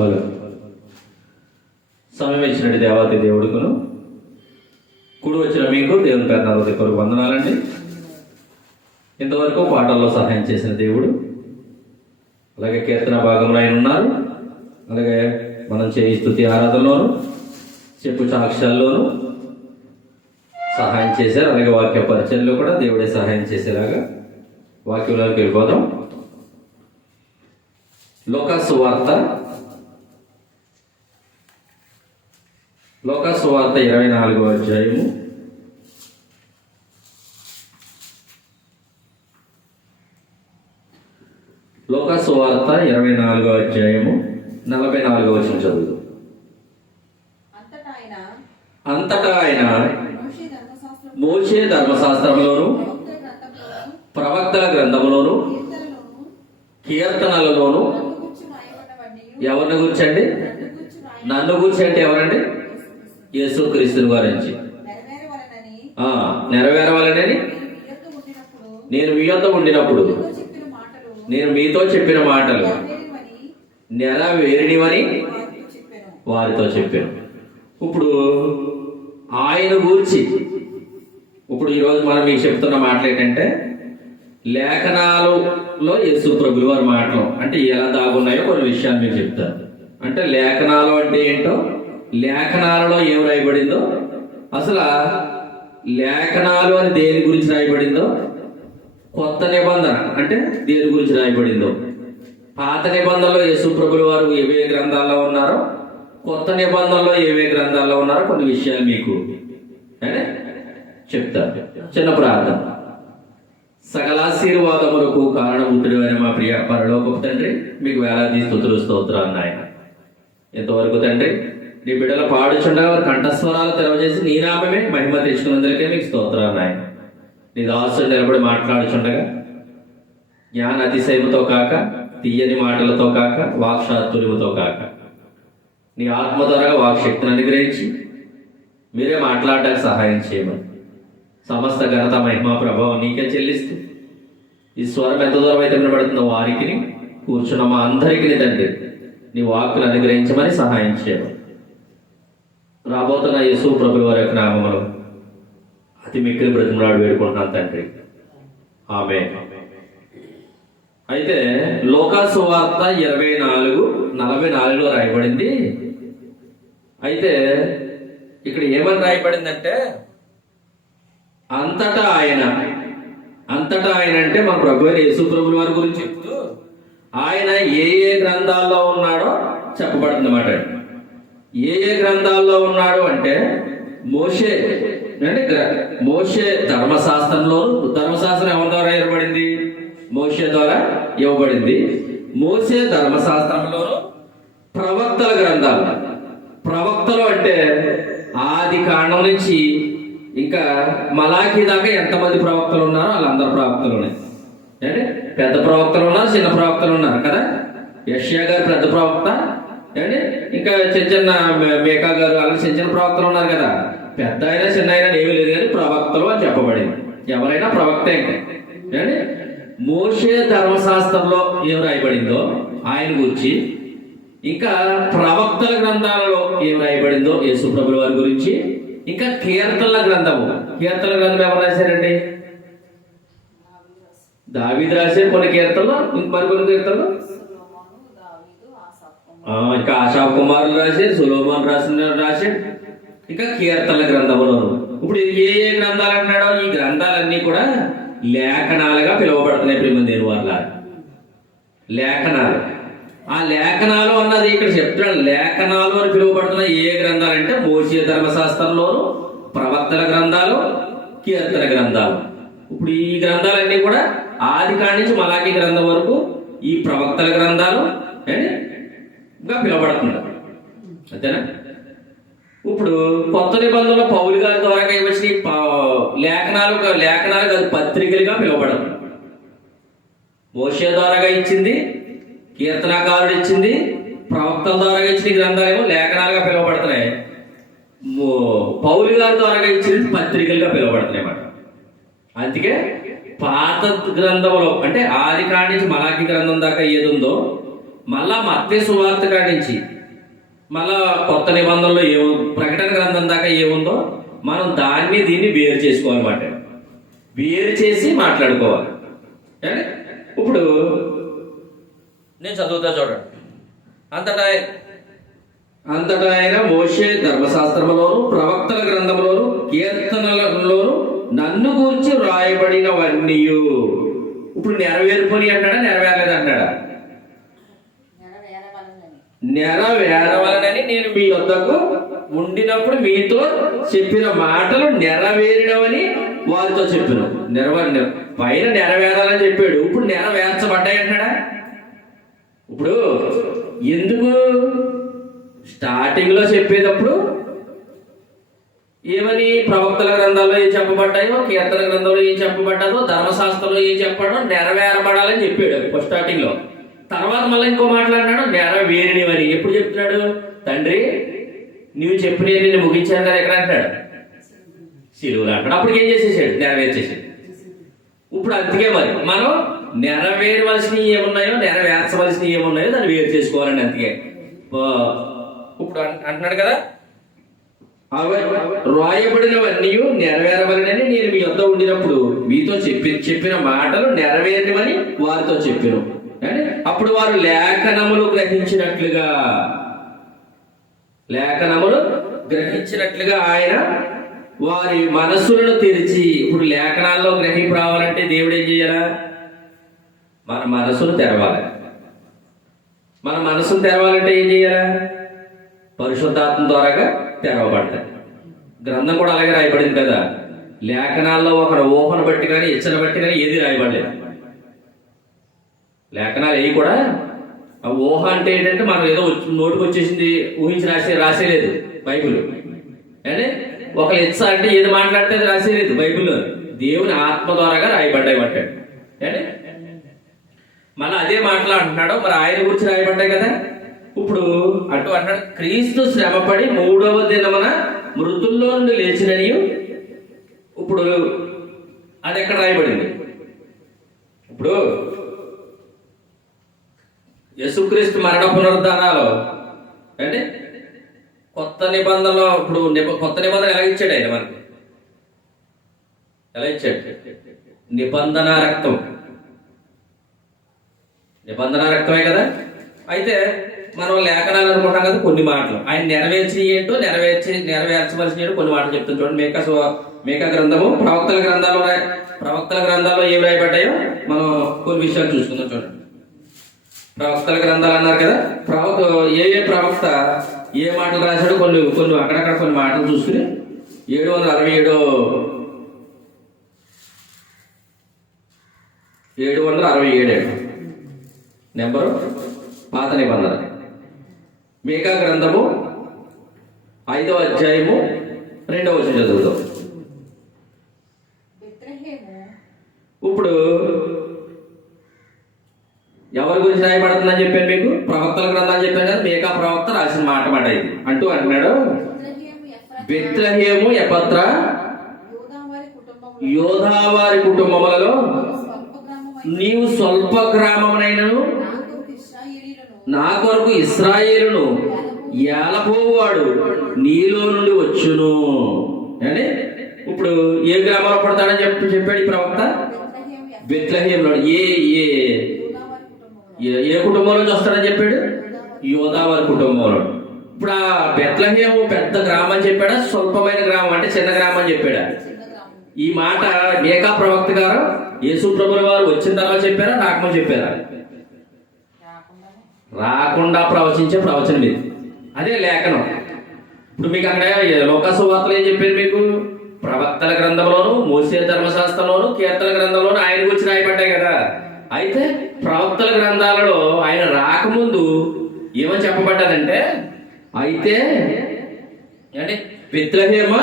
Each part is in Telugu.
హలో. సమయం ఇచ్చినట్టు దేవాతి దేవుడుకును కూడి వచ్చిన మీకు దేవుని పేరున కొరకు వందనాలండి. ఇంతవరకు పాటల్లో సహాయం చేసిన దేవుడు, అలాగే కీర్తన భాగంలో ఆయన ఉన్నారు, అలాగే మనం చేయి స్తుతి ఆరాధనలోను చెప్పు సాక్ష్యాల్లోనూ సహాయం చేశారు. అలాగే వాక్య పరిచయంలో కూడా దేవుడే సహాయం చేసేలాగా వాక్యంలోకి వెళ్ళిపోదాం. లోకా సువార్త 24వ అధ్యాయము లోకా సువార్త 24వ అధ్యాయము 44వ వచనం చదువు. అంతటా ఆయన మోషే ధర్మశాస్త్రంలోను ప్రవక్తల గ్రంథములోను కీర్తనలలోను ఎవరిని గురించి? నన్ను గురించి అంటే ఎవరండి? యేసుక్రీస్తుని గురించి నెరవేరవాలని నేను మీ యొద్ద ఉండినప్పుడు నేను మీతో చెప్పిన మాటలు నెరవేరినవని వారితో చెప్పాను. ఇప్పుడు ఆయన గురించి ఇప్పుడు ఈరోజు మనం మీకు చెప్తున్న మాటలు ఏంటంటే, లేఖనాలలో యేసు ప్రభువు వారి మాటలు అంటే ఎలా దాగున్నాయో కొన్ని విషయాలు మీకు చెప్తాను. అంటే లేఖనాలు అంటే ఏంటో, లేఖనాలలో ఏం రాయబడిందో, అసలు లేఖనాలు అని దేని గురించి రాయబడిందో, కొత్త నిబంధన అంటే దేని గురించి రాయబడిందో, పాత నిబంధనలో యేసు ప్రభువు వారు ఏవే గ్రంథాల్లో ఉన్నారో, కొత్త నిబంధనలో ఏవే గ్రంథాల్లో ఉన్నారో కొన్ని విషయాలు మీకు చెప్తారు. చిన్న ప్రార్థన. సకలాశీర్వాదములకు కారణభూతుడు అయిన మా ప్రియ పరలోకపు తండ్రి, మీకు వేలాది స్తుతులు స్తోత్రాలు నాయన. ఎంతవరకు తండ్రి నీ బిడ్డలు పాడుచుండగా వారి కంఠస్వరాలు తెరవజేసి నీ నామమే మహిమ తెచ్చుకున్నందుకే మీకు స్తోత్రాలు నాయన. నీ దాసుడు నిలబడి మాట్లాడుచుండగా జ్ఞాన అతిశయముతో కాక, తీయని మాటలతో కాక, వాక్చాతుర్యముతో కాక, నీ ఆత్మ ద్వారా వాక్శక్తిని అనుగ్రహించి మీరే మాట్లాడడానికి సహాయం చేయమని, సమస్త ఘనత మహిమ ప్రభావం నీకే చెల్లిస్తూ, ఈ స్వరం ఎంత దూరం అయితే వినబడుతుందో వారికి కూర్చున్న మా అందరికీ తండ్రి నీ వాక్కును అనుగ్రహించమని సహాయం చేయమని, రాబోతున్న యేసు ప్రభువు వారి యొక్క నామములో అతి మిక్కిలి బ్రతిమలాడు వేడుకుంటున్నాను తండ్రి, ఆమేన్. అయితే లోకా సువార్త 24:44లో రాయబడింది. అయితే ఇక్కడ ఏమని రాయబడిందంటే, అంతటా ఆయన అంటే మన ప్రభు అయిన యేసు ప్రభువు వారి గురించి చెప్తూ ఆయన ఏ ఏ గ్రంథాల్లో ఉన్నాడో చెప్పబడుతుంది అన్నమాట. ఏ ఏ గ్రంథాల్లో ఉన్నాడు అంటే, మోషే ధర్మశాస్త్రంలోను, ధర్మశాస్త్రం ఎవరి ద్వారా ఇవ్వబడింది? మోషే ద్వారా ఇవ్వబడింది. మోషే ధర్మశాస్త్రంలోను ప్రవక్తల గ్రంథాలు. ప్రవక్తలు అంటే ఆది కాండం నుంచి ఇంకా మలాఖీ దాకా ఎంతమంది ప్రవక్తలు ఉన్నారో వాళ్ళందరూ ప్రవక్తలు ఉన్నాయి. అంటే పెద్ద ప్రవక్తలు ఉన్నారు, చిన్న ప్రవక్తలు ఉన్నారు కదా. యెషయా గారు పెద్ద ప్రవక్త, ఇంకా చిన్న మేకా గారు అలా చిన్న ప్రవక్తలు ఉన్నారు కదా. పెద్ద అయినా చిన్న అయినా ఏమీ లేదు, కానీ ప్రవక్తలు అని చెప్పబడింది. ఎవరైనా ప్రవక్తే. మోషే ధర్మశాస్త్రంలో ఏం రాయబడిందో ఆయన గురించి, ఇంకా ప్రవక్తల గ్రంథాలలో ఏం రాయబడిందో యేసు ప్రభువు వారి గురించి, ఇంకా కీర్తనల గ్రంథం ఎవరు రాశారండి? దావీదు రాశారు కొన్ని కీర్తనలు, మరికొన్ని కీర్తనలు ఇంకా ఆసాఫ్ కుమారులు రాశారు, సొలొమోను రాశాడు, ఇంకా కీర్తనల గ్రంథములో. ఇప్పుడు ఏ ఏ గ్రంథాలు అంటున్నాడో ఈ గ్రంథాలన్నీ కూడా లేఖనాలుగా పిలువబడుతున్నాయి. ప్రేమ దేని వాళ్ళ లేఖనాలు. ఆ లేఖనాలు అన్నది ఇక్కడ చెప్తున్నాడు. లేఖనాలు అని పిలువబడుతున్న ఏ గ్రంథాలు అంటే మోషే ధర్మశాస్త్రంలోను, ప్రవక్తల గ్రంథాలు, కీర్తన గ్రంథాలు. ఇప్పుడు ఈ గ్రంథాలన్నీ కూడా ఆది కాడి నుంచి మలాఖీ గ్రంథం వరకు ఈ ప్రవక్తల గ్రంథాలు గా పిలువబడుతున్నారు. అంతేనా? ఇప్పుడు కొత్త నిబంధనలో పౌలు గారి ద్వారా వచ్చిన లేఖనాలు కాదు, పత్రికలుగా పిలువబడదు. మోషే ద్వారాగా ఇచ్చింది, కీర్తనకారుడు ఇచ్చింది, ప్రవక్తల ద్వారా ఇచ్చిన గ్రంథాలేమో లేఖనాలుగా పిలువబడుతున్నాయి. పౌలు గారి ద్వారా ఇచ్చింది పత్రికలుగా పిలువబడుతున్నాయి అన్నమాట. అందుకే పాత గ్రంథంలో అంటే ఆది కాడి నుంచి మలాఖీ గ్రంథం దాకా ఏది ఉందో మళ్ళా మత్తయి సువార్త కాడి నుంచి మళ్ళా కొత్త నిబంధనలో ప్రకటన గ్రంథం దాకా ఏముందో మనం దీన్ని వేరు చేసుకోవాలన్నమాట. వేరు చేసి మాట్లాడుకోవాలి. ఇప్పుడు నేను చదువుతా చూడండి. అంతటా ఆయన మోషే ధర్మశాస్త్రములోను ప్రవక్తల గ్రంథములోను కీర్తనలలోను నన్ను గురించి వ్రాయబడినవన్నీ ఇప్పుడు నెరవేరుకొని అంటాడా, నెరవేరలేదు అంటాడా? నెరవేరవలనని నేను మీ వద్దకు ఉండినప్పుడు మీతో చెప్పిన మాటలు నెరవేరినవని వారితో చెప్పిన. పైన నెరవేరాలని చెప్పాడు, ఇప్పుడు నెరవేర్చబడ్డాయి అంటాడా? ఇప్పుడు ఎందుకు స్టార్టింగ్ లో చెప్పేటప్పుడు ఏమని ప్రవక్తల గ్రంథాల్లో ఏం చెప్పబడ్డాయో, కీర్తన గ్రంథంలో ఏం చెప్పబడ్డాదో, ధర్మశాస్త్రంలో ఏం చెప్పాడో నెరవేరబడాలని చెప్పాడు ఫస్ట్ స్టార్టింగ్ లో. తర్వాత మళ్ళీ ఇంకో మాట్లాడినాడు నెరవేరినవని. ఎప్పుడు చెప్తున్నాడు? తండ్రి నువ్వు చెప్పిన నేను ముగించాను కదా ఎక్కడ అంటాడు? సిలువలు అంటాడు. అప్పుడు ఏం చేసేసాడు? నెరవేర్చేసాడు. ఇప్పుడు అందుకే మరి మనం నెరవేరవలసినవి ఏమున్నాయో, నెరవేర్చవలసినవి ఏమున్నాయో దాన్ని వేరు చేసుకోవాలండి. అందుకే ఇప్పుడు అంటున్నాడు కదా, రాయబడినవన్నీ నెరవేరవలనని నేను మీ వద్ద ఉండినప్పుడు మీతో చెప్పిన మాటలు నెరవేరినవని వారితో చెప్పాను. అప్పుడు వారు లేఖనములు గ్రహించినట్లుగా ఆయన వారి మనస్సులను తెరిచి, ఇప్పుడు లేఖనాల్లో గ్రహింపు రావాలంటే దేవుడు ఏం చేయాలా? మన మనసును తెరవాలి. మన మనసును తెరవాలంటే ఏం చేయాలా? పరిశుద్ధాత్మ ద్వారాగా తెరవబడతాయి. గ్రంథం కూడా అలాగే రాయబడింది కదా. లేఖనాల్లో ఒకరు ఊహను బట్టి కానీ ఇచ్చను బట్టి కానీ ఏది రాయబడలేదు. లేఖనాలు ఏవి కూడా ఆ ఊహ అంటే ఏంటంటే మనం ఏదో నోటికి వచ్చేసింది ఊహించి రాసేలేదు బైబిల్. అంటే ఒకరు ఇచ్చ అంటే ఏది మాట్లాడితే అది రాసేలేదు బైబిల్లో. దేవుని ఆత్మ ద్వారాగా రాయబడ్డాయి అంటాడు. అంటే మళ్ళీ అదే మాట్లాడుతున్నాడు. మరి ఆయన గురించి రాయబడ్డాయి కదా. ఇప్పుడు అంటాడు క్రీస్తు శ్రమపడి 3వ దినమున మృతుల్లో నుండి లేచినని. ఇప్పుడు అది ఎక్కడ రాయబడింది? ఇప్పుడు యేసుక్రీస్తు మరణ పునరుద్ధానాలు అంటే కొత్త నిబంధనలో, ఇప్పుడు కొత్త నిబంధన ఎలా ఇచ్చాడు ఆయన మనకి? ఎలా ఇచ్చాడు? నిబంధన రక్తమే కదా. అయితే మనం లేఖనాలు అనుకుంటాం కదా, కొన్ని మాటలు ఆయన నెరవేర్చి ఏంటో నెరవేర్చవలసిన కొన్ని మాటలు చెప్తాను చూడండి. మేకా గ్రంథము ప్రవక్తల గ్రంథాల్లో ఏమి రాయబడ్డాయో మనం కొన్ని విషయాలు చూసుకుందాం చూడండి. ప్రవక్తల గ్రంథాలు అన్నారు కదా. ఏ ప్రవక్త ఏ మాటలు రాశాడో కొన్ని అక్కడక్కడ కొన్ని మాటలు చూసుకుని 767 నెంబరు పాత నిబంధన. మేకా గ్రంథము 5వ అధ్యాయము 2వ వచనం చదువుతాం. ఇప్పుడు ఎవరి గురించి రాయబడుతుందని చెప్పాను మీకు? ప్రవక్తల గ్రంథాలు చెప్పాను కదా. మేకా ప్రవక్త రాసిన మాట ఇది అంటున్నాడు బెత్లెహేము ఎపత్ర యోధావారి కుటుంబములలో నీవు స్వల్ప గ్రామమునైనను నా కొరకు ఇశ్రాయేలును ఏలపోవాడు నీలో నుండి వచ్చును. అంటే ఇప్పుడు ఏ గ్రామంలో పడతాడని చెప్పాడు ఈ ప్రవక్త? బెత్లెహేములో. ఏ కుటుంబంలో నుంచి వస్తాడని చెప్పాడు? యోధావారి కుటుంబంలో. ఇప్పుడు ఆ బెత్లెహేము పెద్ద గ్రామం అని చెప్పాడా, స్వల్పమైన గ్రామం అంటే చిన్న గ్రామం అని చెప్పాడా? ఈ మాట మేకా ప్రవక్త గారు యేసు ప్రభుల వారు వచ్చిన తర్వాత చెప్పారా, రాకమని చెప్పారా? రాకుండా ప్రవచించే ప్రవచనం ఇది. అదే లేఖనం. ఇప్పుడు మీకు అక్కడ లోకాసు వార్తలు ఏం చెప్పారు మీకు? ప్రవక్తల గ్రంథంలోను, మోసే ధర్మశాస్త్రంలోను, కీర్తన గ్రంథంలోను ఆయన గురించి రాయబడ్డాయి కదా. అయితే ప్రవక్తల గ్రంథాలలో ఆయన రాకముందు ఏమని చెప్పబడ్డదంటే, అయితే అంటే బెత్లెహేమ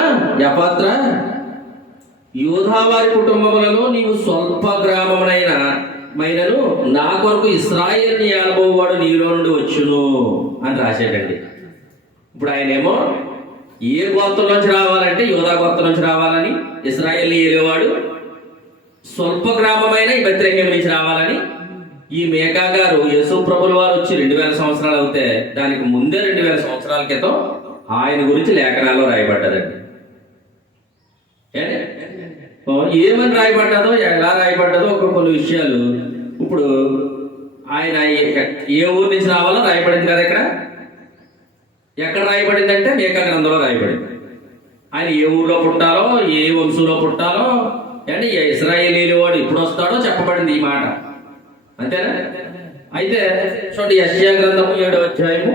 ఎపత్ర యోధావారి కుటుంబములలో నీవు స్వల్ప గ్రామమునైనను నా కొరకు ఇశ్రాయేలుని ఏలబోవాడు నీలో నుండి వచ్చును అని రాశాడండి. ఇప్పుడు ఆయనేమో ఏ గోత్రం నుంచి రావాలంటే యోధా గోత్రం నుంచి రావాలని, ఇశ్రాయేలుని ఏలేవాడు స్వల్ప గ్రామమైన ఈ బెత్లెహేము నుంచి రావాలని ఈ మేకా గారు యేసు ప్రభుల వారు వచ్చి 2000 సంవత్సరాలు అవుతే దానికి ముందే 2000 సంవత్సరాల క్రితం ఆయన గురించి లేఖనాల్లో రాయబడ్డదండి. ఏమని రాయబడ్డదో, ఎలా రాయబడ్డదో ఒక కొన్ని విషయాలు ఇప్పుడు ఆయన ఏ ఊరు నుంచి రావాలో రాయబడింది కదా. ఎక్కడ రాయబడింది అంటే మేకా గ్రంథంలో రాయబడింది. ఆయన ఏ ఊర్లో పుట్టాలో, ఏ వంశంలో పుట్టాలో, అంటే ఇశ్రాయేలీల వాడు ఎప్పుడు వస్తాడో చెప్పబడింది ఈ మాట. అంతేనా? అయితే చూడండి, యెషయా గ్రంథము 7వ అధ్యాయము,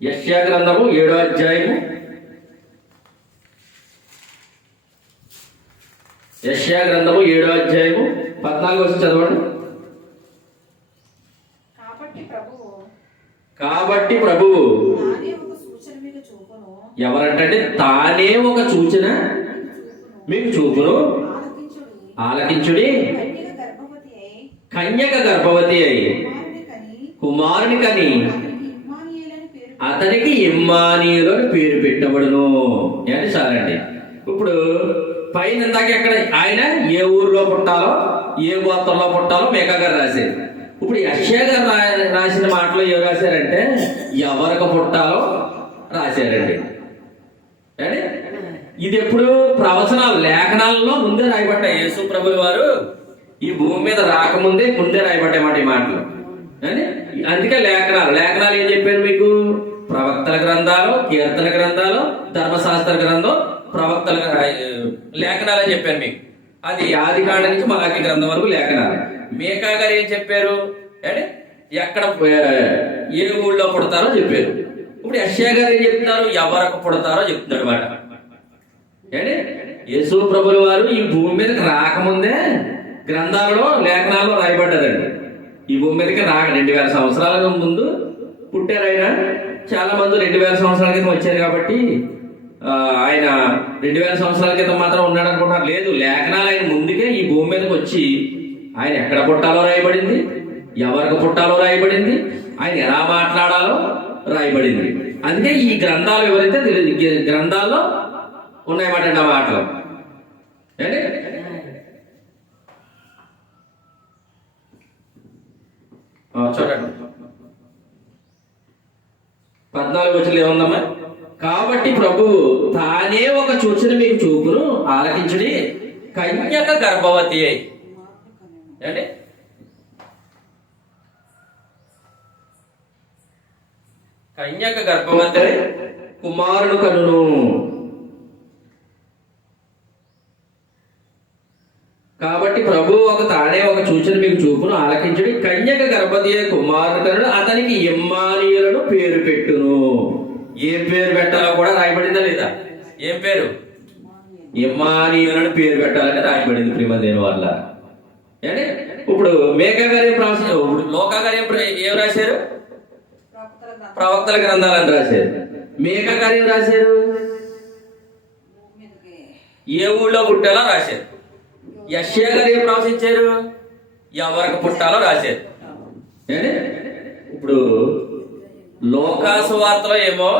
యెషయా గ్రంథము 7వ అధ్యాయము, యెషయా గ్రంథము 7వ అధ్యాయము 14వ వచనం చదవండి. కాబట్టి ప్రభువు ఎవరంటే తానే ఒక సూచన మీకు చూపును, ఆలకించుడి. కన్యక గర్భవతి అయి కుమారుని కని అతనికి ఇమ్మానీయులు అని పేరు పెట్టబడును అని చాలండి. ఇప్పుడు పైన ఇందాక ఎక్కడ ఆయన ఏ ఊరిలో పుట్టాలో, ఏ గోత్రంలో పుట్టాలో మేకా గారు రాశారు. ఇప్పుడు యెషయా గారు రాసిన మాటలో ఏం రాశారంటే ఎవరికి పుట్టాలో రాశారండి. ఇది ఎప్పుడు ప్రవచనాలు, లేఖనాలలో ముందే రాయబడ్డాయి. యేసు ప్రభుల వారు ఈ భూమి మీద రాకముందే ముందే రాయబడ్డాయి మాట ఈ మాటలు. అందుకే లేఖనాలు ఏం చెప్పారు మీకు? ప్రవక్తల గ్రంథాలు, కీర్తన గ్రంథాలు, ధర్మశాస్త్ర గ్రంథం, ప్రవక్తల లేఖనాలు అని చెప్పారు మీకు. అది ఆది కాండ నుంచి మలాకి గ్రంథం వరకు లేఖనాలు. మేకా గారు ఏం చెప్పారు అంటే ఎక్కడ ఏ ఊళ్ళో పుడతారో చెప్పారు. ఇప్పుడు యెషయా గారు ఏం చెప్తున్నారు? ఎవరికి పుడతారో చెప్తున్నాడు అనమాట. యేసు ప్రభుల వారు ఈ భూమి మీదకి రాకముందే గ్రంథాలలో, లేఖనాల్లో రాయబడ్డదండి. ఈ భూమి మీదకి 2000 సంవత్సరాల ముందు పుట్టారు ఆయన. చాలా మంది 2000 సంవత్సరాల క్రితం వచ్చారు కాబట్టి ఆయన 2000 సంవత్సరాల క్రితం మాత్రం ఉన్నాడు అనుకుంటున్నారు. లేదు, లేఖనాలు ఆయన ముందుకే ఈ భూమి మీదకి వచ్చి ఆయన ఎక్కడ పుట్టాలో రాయబడింది, ఎవరికి పుట్టాలో రాయబడింది, ఆయన ఎలా మాట్లాడాలో రాయబడింది. అందుకే ఈ గ్రంథాలు ఎవరైతే గ్రంథాల్లో ఉన్నాయన్నమాట ఆ మాటలు. అంటే చూడండి 14వ వచనంలో ఏముందమ్మా? కాబట్టి ప్రభువు తానే ఒక సూచన మీకు చూపును, ఆలకించుడి. కన్యక గర్భవతి అయి అంటే కన్యక గర్భవతి అయి కుమారుడు కనును. కాబట్టి ప్రభు తానే ఒక సూచన మీకు చూపును, ఆలకించుడి. కన్యక గర్భవతి అయి కుమారుడు కనుడు, అతనికి ఇమ్మానీయులను పేరు పెట్టును. ఏం పేరు పెట్టాలో కూడా రాయబడిందా లేదా? ఏం పేరు? ఇమ్మానీయులను పేరు పెట్టాలని రాయబడింది. ప్రియమైన వాళ్ళ ఇప్పుడు మేకా గారు ఏం రాశారు? లోకా గారు ఏం రాశారు? ప్రవక్తల గ్రంథాలని రాశారు. మేకా గారు ఏం రాశారు? ఏ ఊళ్ళో పుట్టాలో రాశారు. యెషయా గారు ఏం ప్రవచించారు? ఎవరికి పుట్టాలో రాశారు. ఇప్పుడు లోకాసు వార్తలో ఏమో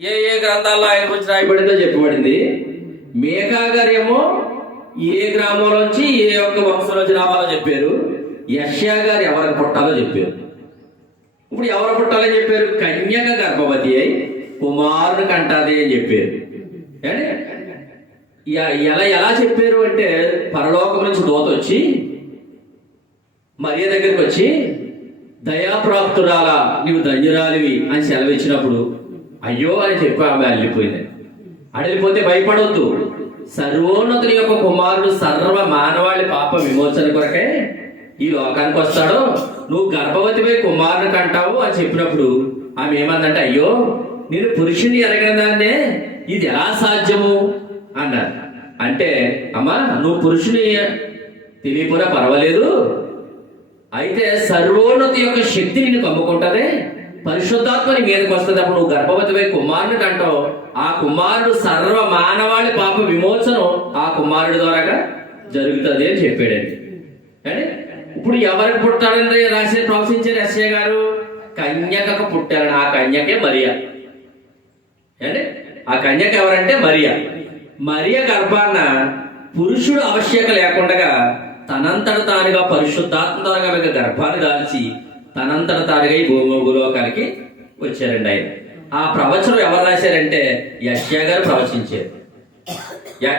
ఏ గ్రంథాల్లో ఆయన గురించి రాయబడిందో చెప్పబడింది. మేకా గారు ఏమో ఏ గ్రామంలోంచి ఏ ఒక్క వంశంలోంచి రావాలో చెప్పారు. యెషయా గారు ఎవరికి పుట్టాలో చెప్పారు. ఇప్పుడు ఎవరు పుట్టాలని చెప్పారు? కన్యక గర్భవతి అయి కుమారుని కంటాది అని చెప్పారు. ఎలా చెప్పారు అంటే పరలోకం నుంచి దూత వచ్చి మరియ దగ్గరికి వచ్చి దయాప్రాప్తురాలా నీవు ధన్యురాలివి అని సెలవిచ్చినప్పుడు అయ్యో అని చెప్పి ఆమె అల్లిపోయింది. అడిగిపోతే భయపడవద్దు, సర్వోన్నతుని యొక్క కుమారుడు సర్వ మానవాళి పాప విమోచన కొరకే ఈ లోకానికి వస్తాడో, నువ్వు గర్భవతిపై కుమారుని కంటావు అని చెప్పినప్పుడు ఆమె ఏమందంటే అయ్యో నేను పురుషుని ఎరగిన దాన్నే ఇది ఎలా సాధ్యము అన్నారు. అంటే అమ్మా నువ్వు పురుషుని తెలియపోరా పర్వాలేదు, అయితే సర్వోన్నతి యొక్క శక్తి నిన్ను కమ్ముకుంటదే, పరిశుద్ధాత్మ నీ మీదకి వస్తుంది. అప్పుడు నువ్వు గర్భవతిపై కుమారుని కంటావు, ఆ కుమారుడు సర్వ మానవాళి పాప విమోచనం ఆ కుమారుడి ద్వారాగా జరుగుతుంది అని చెప్పాడండి. కానీ ఇప్పుడు ఎవరికి పుట్టాడని రాసి ప్రవచించారు యెషయా గారు? కన్యకకు పుట్టారని. ఆ కన్యకే మరియా. అంటే ఆ కన్యక ఎవరంటే మరియా. మరియ గర్భాన్న పురుషుడు ఆవశ్యక లేకుండా తనంతట తానుగా పరిశుద్ధాత్మ ద్వారా మీకు గర్భాన్ని దాల్చి తనంతట తానుగా ఈ భూలోకానికి వచ్చారండి ఆయన. ఆ ప్రవచనం ఎవరు రాశారంటే యెషయా గారు ప్రవచించారు.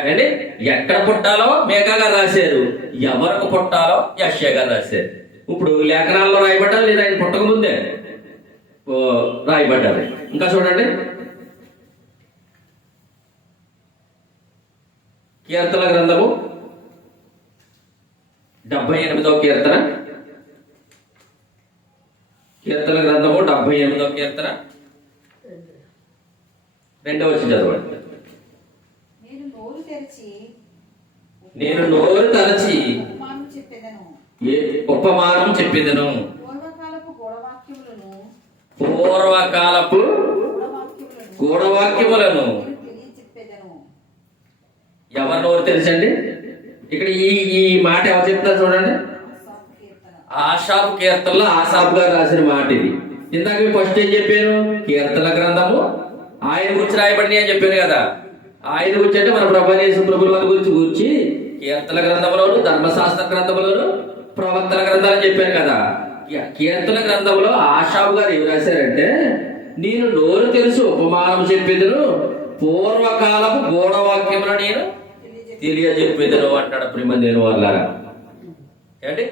అంటే ఎక్కడ పుట్టాలో మేకా గారు రాశారు, ఎవరికి పుట్టాలో యెషయా గారు రాశారు. ఇప్పుడు లేఖనాల్లో రాయబడ్డారు లేదా ఆయన పుట్టక ముందే రాయబడ్డారు. ఇంకా చూడండి, కీర్తన గ్రంథము 78వ కీర్తన, కీర్తన గ్రంథము 78వ కీర్తన 2వ వచనం చదవండి. నేను నోరు తెరచి ఉపమానం చెప్పేదను, పూర్వకాలపు గూఢవాక్యములను. ఎవరి నోరు తెలుసండి? ఇక్కడ ఈ మాట ఎవరు చెప్తారు చూడండి. ఆసాపు కీర్తనలో ఆసాపు గారు రాసిన మాట ఇది. ఇందాక ఫస్ట్ ఏం చెప్పాను? కీర్తన గ్రంథము ఆయన గురించి రాయబడి అని చెప్పాను కదా. ఆయన గురించి అంటే మన ప్రభు ప్రభుల వారి గురించి కీర్తన గ్రంథంలోను ధర్మశాస్త్ర గ్రంథంలోను ప్రవక్తల గ్రంథాలని చెప్పాను కదా. కీర్తన గ్రంథంలో ఆసాపు గారు ఏం రాశారంటే, నేను నోరు తెలుసు ఉపమానం చెప్పేదను, పూర్వకాలపు గూఢవాక్యములు నేను తెలియజెప్పేదను అంటాడు. ప్రేమ దేని వాళ్ళారా ఏంటి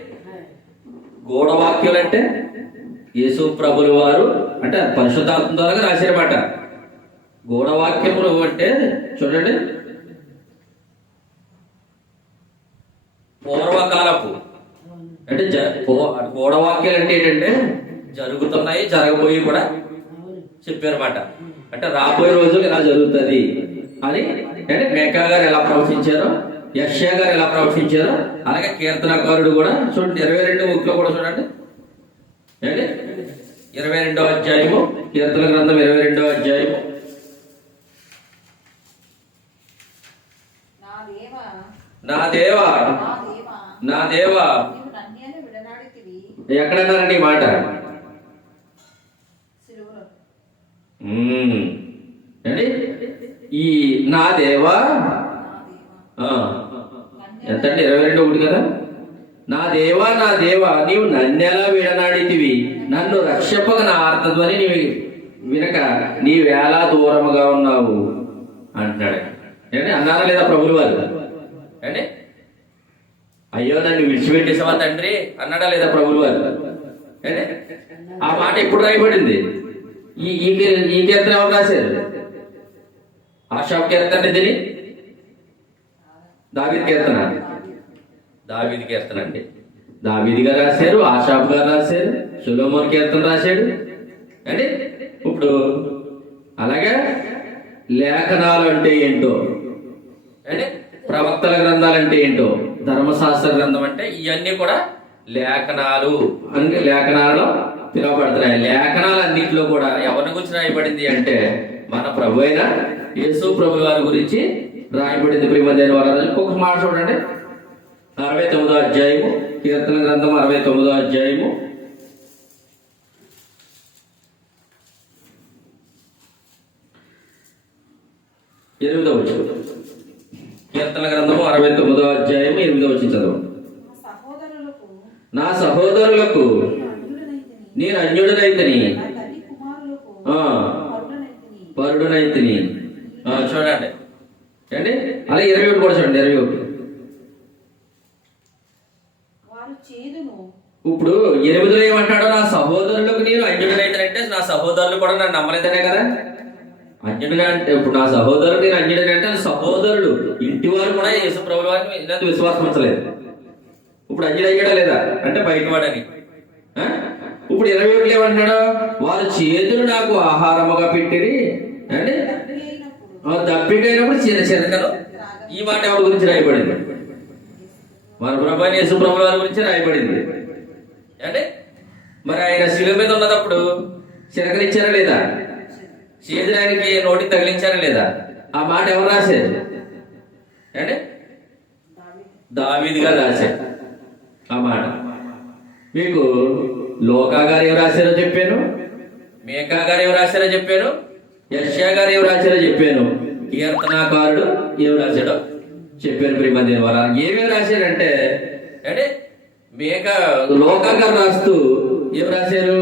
గూఢవాక్యాలు అంటే? యేసు ప్రభుల వారు అంటే పరిశుద్ధాత్మ ద్వారా రాశారన్నమాట. గూఢవాక్యములు అంటే చూడండి, పూర్వకాలపు అంటే గూఢవాక్యాలు అంటే ఏంటంటే జరుగుతున్నాయి, జరగబోయి కూడా చెప్పారన్నమాట. అంటే రాబోయే రోజులు ఇలా జరుగుతుంది అని. అంటే మేకా గారు ఎలా ప్రవచించారో, యెషయా గారు ఎలా ప్రవచించారో, అలాగే కీర్తనకారుడు కూడా చూడండి 22 కూడా చూడండి. ఏంటి 22వ అధ్యాయము, కీర్తన గ్రంథం 22వ అధ్యాయము. నా దేవా నా దేవా ఎక్కడన్నారండి ఈ మాట? ఏంటి ఈ నా దేవా ఎంతండి? 22:1 కదా. నా దేవా నా దేవా నీవు నన్నెలా విడనాడితివి, నన్ను రక్షపక నా ఆర్తధ్వని నీవు వినక నీవేలా దూరముగా ఉన్నావు అంటున్నాడు. ఏంటి అన్నారా లేదా ప్రభులు వారు? ఏంటి అయ్యో నన్ను విడిచిపెట్టేసావా తండ్రి అన్నాడా లేదా ప్రభులు వారు? ఏంటి ఆ మాట ఎప్పుడు రాయబడింది? ఈ కీర్తన ఎవరు రాశారు? ఆసాపు కీర్తన దీని దావీదు కీర్తన, దావీదు కీర్తన అండి. దావీదు గారు రాశారు, ఆసాపు గారు రాశారు, సొలొమోను కీర్తన రాశాడు అండి. ఇప్పుడు అలాగే లేఖనాలు అంటే ఏంటో, అంటే ప్రవక్తల గ్రంథాలు అంటే ఏంటో, ధర్మశాస్త్ర గ్రంథం అంటే ఇవన్నీ కూడా లేఖనాలు అంటే లేఖనాలలో పిలువబడుతున్నాయి. లేఖనాలు అన్నింటిలో కూడా ఎవరి గురించి రాయబడింది అంటే మన ప్రభు అయిన యేసు ప్రభు వారి గురించి రాయబడింది. ప్రియమైన వారు ఇంకొక మాట చూడండి, 69వ అధ్యాయము, కీర్తన గ్రంథం 69వ అధ్యాయము 8వ వచనం. కీర్తన గ్రంథము 69వ అధ్యాయము 8వ వచనం చదవండి. నా సహోదరులకు నేను అన్యుడనైతిని, పరుడునైతిని. చూడండి అండి, అలా 21 కూడా చూడండి. 21 ఇప్పుడు 8లో ఏమంటాడో, నా సహోదరులకు నేను అన్యుడనైతనంటే నా సహోదరులు కూడా నన్ను నమ్మలేదనే కదా. అన్యుడిగా అంటే ఇప్పుడు నా సహోదరుడు నేను అన్యుడిని అంటే సహోదరుడు ఇంటి వారు కూడా యేసు ప్రభువు వారిని ఇలాంటి విశ్వాసం ఉంచలేదు. ఇప్పుడు అన్యుడు అయ్యాడా లేదా అంటే బయటవాడని. ఇప్పుడు 21 ఏమంటాడు, వారు చేతులు నాకు ఆహారముగా పెట్టిరి అంటే దప్పికైనప్పుడు చిన్న చిన్నకలు. ఈ మాట ఎవరి గురించి రాయబడింది? మన ప్రభు యేసు ప్రభువు వారి గురించి రాయబడింది. అంటే మరి ఆయన శిలువ మీద ఉన్నప్పుడు చిరకనిచ్చారా లేదా? చేతులు ఆయనకి నోటికి తగిలించారా లేదా? ఆ మాట ఎవరు రాశారు అంటే దావీదు గారు రాశారు ఆ మాట. మీకు లోకా గారు ఎవరు రాశారో చెప్పాను, మేకా గారు ఎవరు రాశారో చెప్పాను, యెషయా గారు ఎవరు రాశారో చెప్పాను, కీర్తనాకారుడు ఎవరు రాశాడో చెప్పాను. ప్రియమైన వాళ్ళ ఏమేమి రాశారంటే అంటే మేక లోకా గారు రాస్తూ ఏం రాశారు?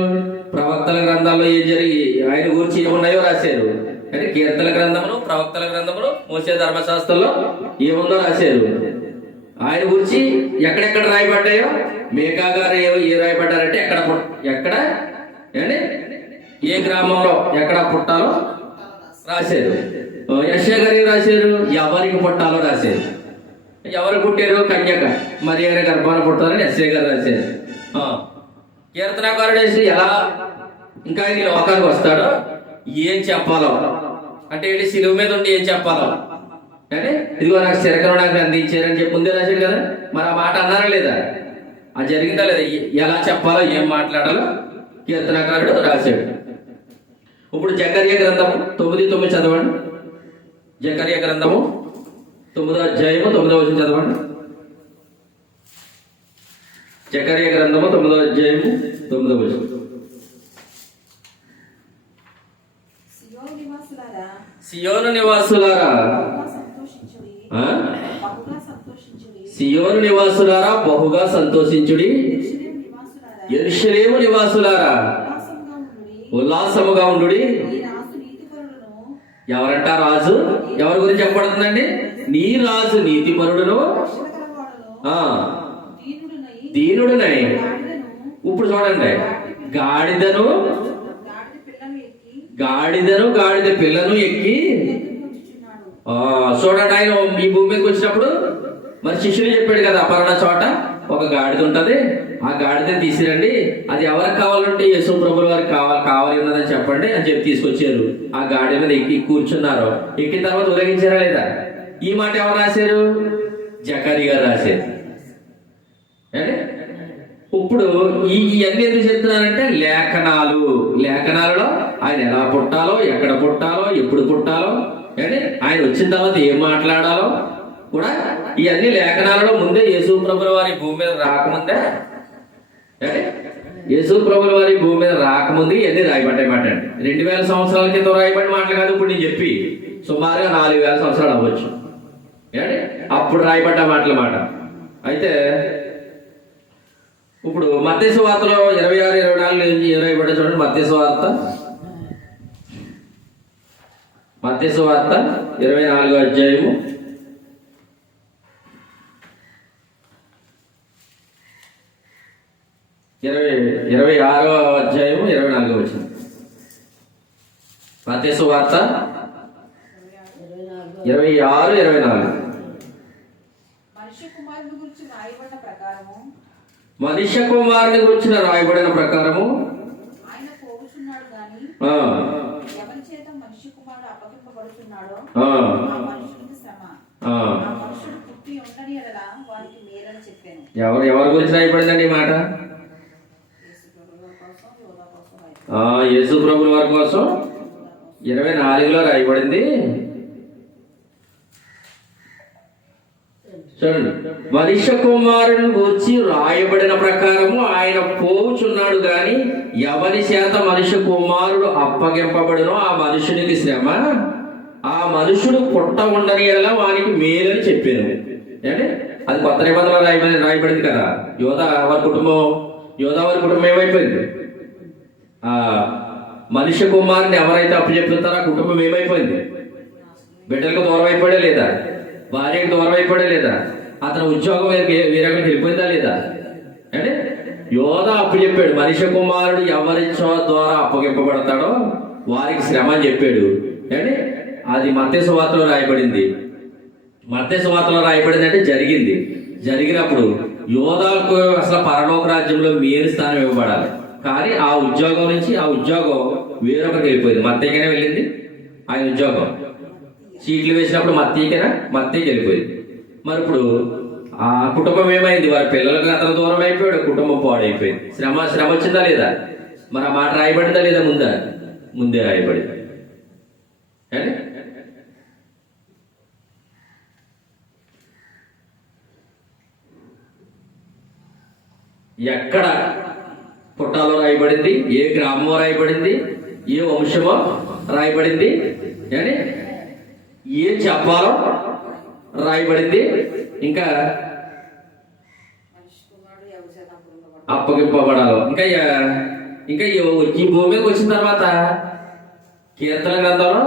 ప్రవక్తల గ్రంథాల్లో ఏం జరిగి ఆయన గురించి ఏమున్నాయో రాశారు. అంటే కీర్తన గ్రంథమును, ప్రవక్తల గ్రంథమును, మోసే ధర్మశాస్త్రంలో ఏముందో రాశారు. ఆయన గురించి ఎక్కడెక్కడ రాయబడ్డాయో, మేకా గారు ఏ రాయబడ్డారంటే ఎక్కడ అంటే ఏ గ్రామంలో ఎక్కడ పుట్టాలో రాశారు. యెషయా గారు ఏం రాశారు? ఎవరికి పుట్టాలో రాశారు. ఎవరు పుట్టారు? కన్యక మరి ఆయన గర్భాన పుట్టాలని యెషయా గారు రాశారు. కీర్తనకారుడు వేసి ఎలా ఇంకా ఆయన లోకానికి వస్తాడో ఏం చెప్పాలో, అంటే ఏంటి శిలువ మీద ఉండి ఏం చెప్పాలో, అంటే ఇదిగో నాకు శిరకను నాకు అందించారని చెప్పి ముందే రాశాడు కదా. మరి ఆ మాట అన్నారా లేదా? అది జరిగిందా లేదా? ఎలా చెప్పాలో ఏం మాట్లాడాలో కీర్తనకారుడు రాశాడు. ఇప్పుడు జకర్యా గ్రంథము 9:9 చదవండి. జకర్యా గ్రంథము 9వ అధ్యాయము 9వ వచనం చదవండి. జకర్యా గ్రంథము 9వ అధ్యాయము 9వ వచనం. సియోను నివాసులారా సియోను నివాసులారా బహుగా సంతోషించుడి. యెరూషలేము నివాసులారా ఉల్లాసముగా ఉండుడి. ఎవరంట రాజు? ఎవరి గురించి చెప్పబడుతుందండి? నీ రాజు నీతిపరుడును దీనుడునై. ఇప్పుడు చూడండి, గాడిద పిల్లను ఎక్కి చూడండి. ఆయన ఈ భూమి మీదకి వచ్చినప్పుడు మరి శిష్యులు చెప్పాడు కదా, పలానా చోట ఒక గాడిద ఉంటది, ఆ గాడిదని తీసిరండి, అది ఎవరికి కావాలంటే యేసు ప్రభుల వారికి కావాలి ఉన్నదని చెప్పండి అని చెప్పి తీసుకొచ్చారు. ఆ గాడి మీద ఎక్కి కూర్చున్నారు. ఎక్కిన తర్వాత ఉదగించారా లేదా? ఈ మాట ఎవరు రాశారు? జకర్యా గారు రాశారు. ఇప్పుడు ఇవన్నీ ఎందుకు చెప్తున్నానంటే లేఖనాలలో ఆయన ఎలా పుట్టాలో, ఎక్కడ పుట్టాలో, ఎప్పుడు పుట్టాలో, ఆయన వచ్చిన తర్వాత ఏం మాట్లాడాలో కూడా ఇవన్నీ లేఖనాలలో ముందే యేసు ప్రభుల వారి భూమి మీద రాకముందే ఇవన్నీ రాయబడ్డాయి మాట అండి. 2000 సంవత్సరాల క్రితం రాయబడిన మాటలు కాదు ఇప్పుడు నేను చెప్పి, సుమారుగా 4000 సంవత్సరాలు అవ్వచ్చు. అప్పుడు రాయబడ్డ మాటల మాట. అయితే ఇప్పుడు మత్తయి సువార్తలో 26, 24 ఏం రాయబడ్డా చూడండి. మత్తయి సువార్త 24వ అధ్యాయము 26వ అధ్యాయము 24వ వచనం. మత్తయి సువార్త 26, 24. మనుష్య కుమారుని గురించి రాయబడిన ప్రకారము ఎవరి గురించి రాయబడిందండి ఈ మాట? యేసు ప్రభుల వారి కోసం 24లో రాయబడింది. చూడండి, మనుష్య కుమారుని గురించి రాయబడిన ప్రకారము ఆయన పోవుచున్నాడు గాని ఎవరి చేత మనుష్య కుమారుడు అప్పగింపబడునో ఆ మనుషునికి శ్రమ, ఆ మనుషుడు పుట్ట ఉండని ఎలా వానికి మేలని చెప్పాను. అంటే అది కొత్త నిబంధనలో రాయబడింది కదా. యోధా వారి కుటుంబం ఏమైపోయింది? మనుష్య కుమారుని ఎవరైతే అప్పచెప్తున్నారో ఆ కుటుంబం ఏమైపోయింది? బిడ్డలకు దూరం అయిపోయా లేదా? భార్యకు దూరం అయిపోయా లేదా? అతని ఉద్యోగం వేరొకరికి వెళ్ళిపోయిందా లేదా? అంటే యోధా అప్పచెప్పాడు, మనుష్య కుమారుడు ఎవరి ద్వారా అప్పగింపబడతాడో వారికి శ్రమ అని చెప్పాడు. అంటే అది మత్తయి సువార్తలో రాయబడింది. మత్తయి సువార్తలో రాయబడింది అంటే జరిగినప్పుడు యోధాకు అసలు పరలోక రాజ్యంలో మేలు స్థానం ఇవ్వబడాలి. కానీ ఆ ఉద్యోగం వేరొకరికి వెళ్ళిపోయింది. మత్తయికైనా వెళ్ళింది ఆయన ఉద్యోగం. సీట్లు వేసినప్పుడు మత్తయికి వెళ్ళిపోయింది. మరి ఇప్పుడు ఆ కుటుంబం ఏమైంది? వారి పిల్లలకు అతను దూరం అయిపోయాడు, కుటుంబం పాడైపోయింది. శ్రమ వచ్చిందా లేదా? మరి ఆ మాట రాయబడిందా లేదా? ముందే రాయబడింది. ఎక్కడ పుట్టాలో రాయబడింది, ఏ గ్రామమో రాయబడింది, ఏ వంశమో రాయబడింది, ఏం చెప్పాలో రాయబడింది. ఇంకా అప్పగింపబడాలో. ఇంకా ఈ భూమి మీదకి వచ్చిన తర్వాత కీర్తన గ్రంథంలో